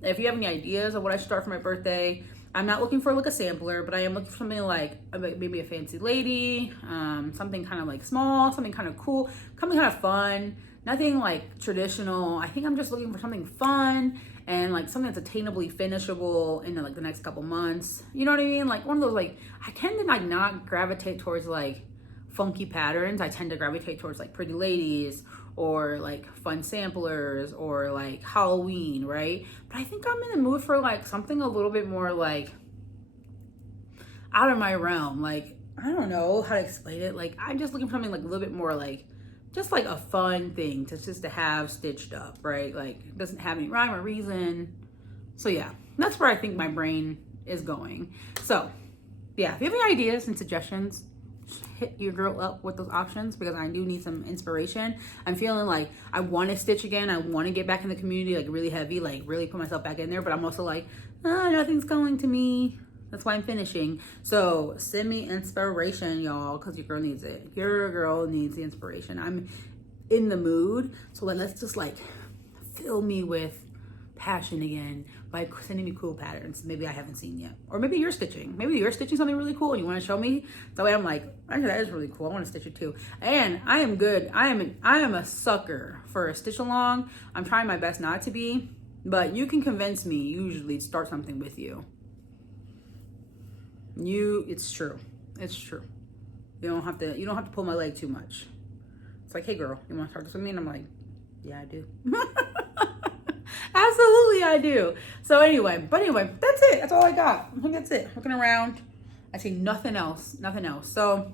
If you have any ideas of what I should start for my birthday. I'm not looking for like a sampler, but I am looking for something like maybe a fancy lady, something kind of like small, something kind of cool, something kind of fun, nothing like traditional. I think I'm just looking for something fun and like something that's attainably finishable in like the next couple months. You know what I mean? Like one of those, like, I tend to like not gravitate towards like funky patterns. I tend to gravitate towards like pretty ladies or like fun samplers or like Halloween, right? But I think I'm in the mood for like something a little bit more like out of my realm. Like, I don't know how to explain it. Like, I'm just looking for something like a little bit more like just like a fun thing to have stitched up, right? Like, it doesn't have any rhyme or reason. So yeah, that's where I think my brain is going. So yeah, if you have any ideas and suggestions, hit your girl up with those options, because I do need some inspiration. I'm feeling like I want to stitch again. I want to get back in the community like really heavy, like really put myself back in there, but I'm also like, nothing's going to me. That's why I'm finishing. So send me inspiration, y'all, because your girl needs it. Your girl needs the inspiration. I'm in the mood. So let's just like fill me with passion again by sending me cool patterns maybe I haven't seen yet. Or maybe you're stitching. Maybe you're stitching something really cool and you want to show me. That way I'm like, actually, that is really cool. I want to stitch it too. And I am good. I am a sucker for a stitch along. I'm trying my best not to be, but you can convince me usually to start something with you. It's true. It's true. You don't have to pull my leg too much. It's like, hey girl, you want to start this with me? And I'm like, yeah, I do. Absolutely I do. So anyway, that's it. That's all I got. I think that's it. Looking around, I see nothing else. So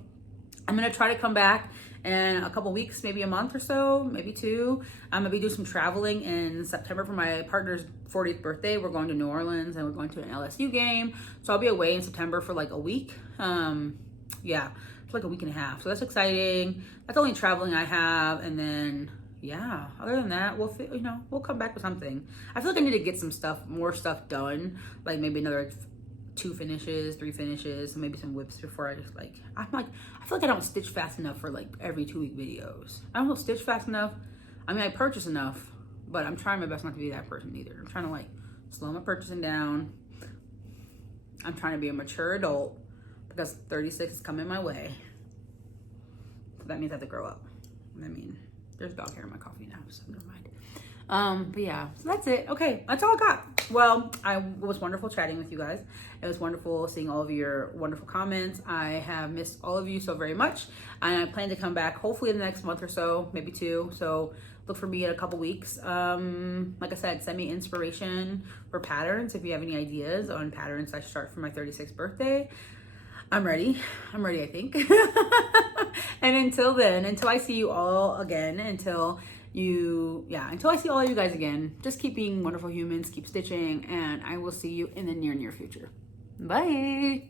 I'm gonna try to come back in a couple weeks, maybe a month or so, maybe 2. I'm gonna be doing some traveling in September for my partner's 40th birthday. We're going to New Orleans and we're going to an LSU game. So I'll be away in September for like a week. Yeah, for like a week and a half. So that's exciting. That's the only traveling I have. And then yeah, other than that, we'll come back with something. I feel like I need to get more stuff done, like maybe another 2 finishes, 3 finishes, maybe some whips before I just like, I feel like I don't stitch fast enough for like every 2-week videos. I don't stitch fast enough. I mean, I purchase enough, but I'm trying my best not to be that person either. I'm trying to like slow my purchasing down. I'm trying to be a mature adult because 36 is coming my way. So that means I have to grow up. I mean, there's dog hair in my coffee now, so never mind. But yeah, so that's it. Okay, that's all I got. Well, it was wonderful chatting with you guys. It was wonderful seeing all of your wonderful comments. I have missed all of you so very much. And I plan to come back hopefully in the next month or so, maybe 2. So look for me in a couple weeks. Like I said, send me inspiration for patterns. If you have any ideas on patterns I should start for my 36th birthday. I'm ready, I think. And until then, until I see you all again, until I see all of you guys again, just keep being wonderful humans, keep stitching, and I will see you in the near future. Bye.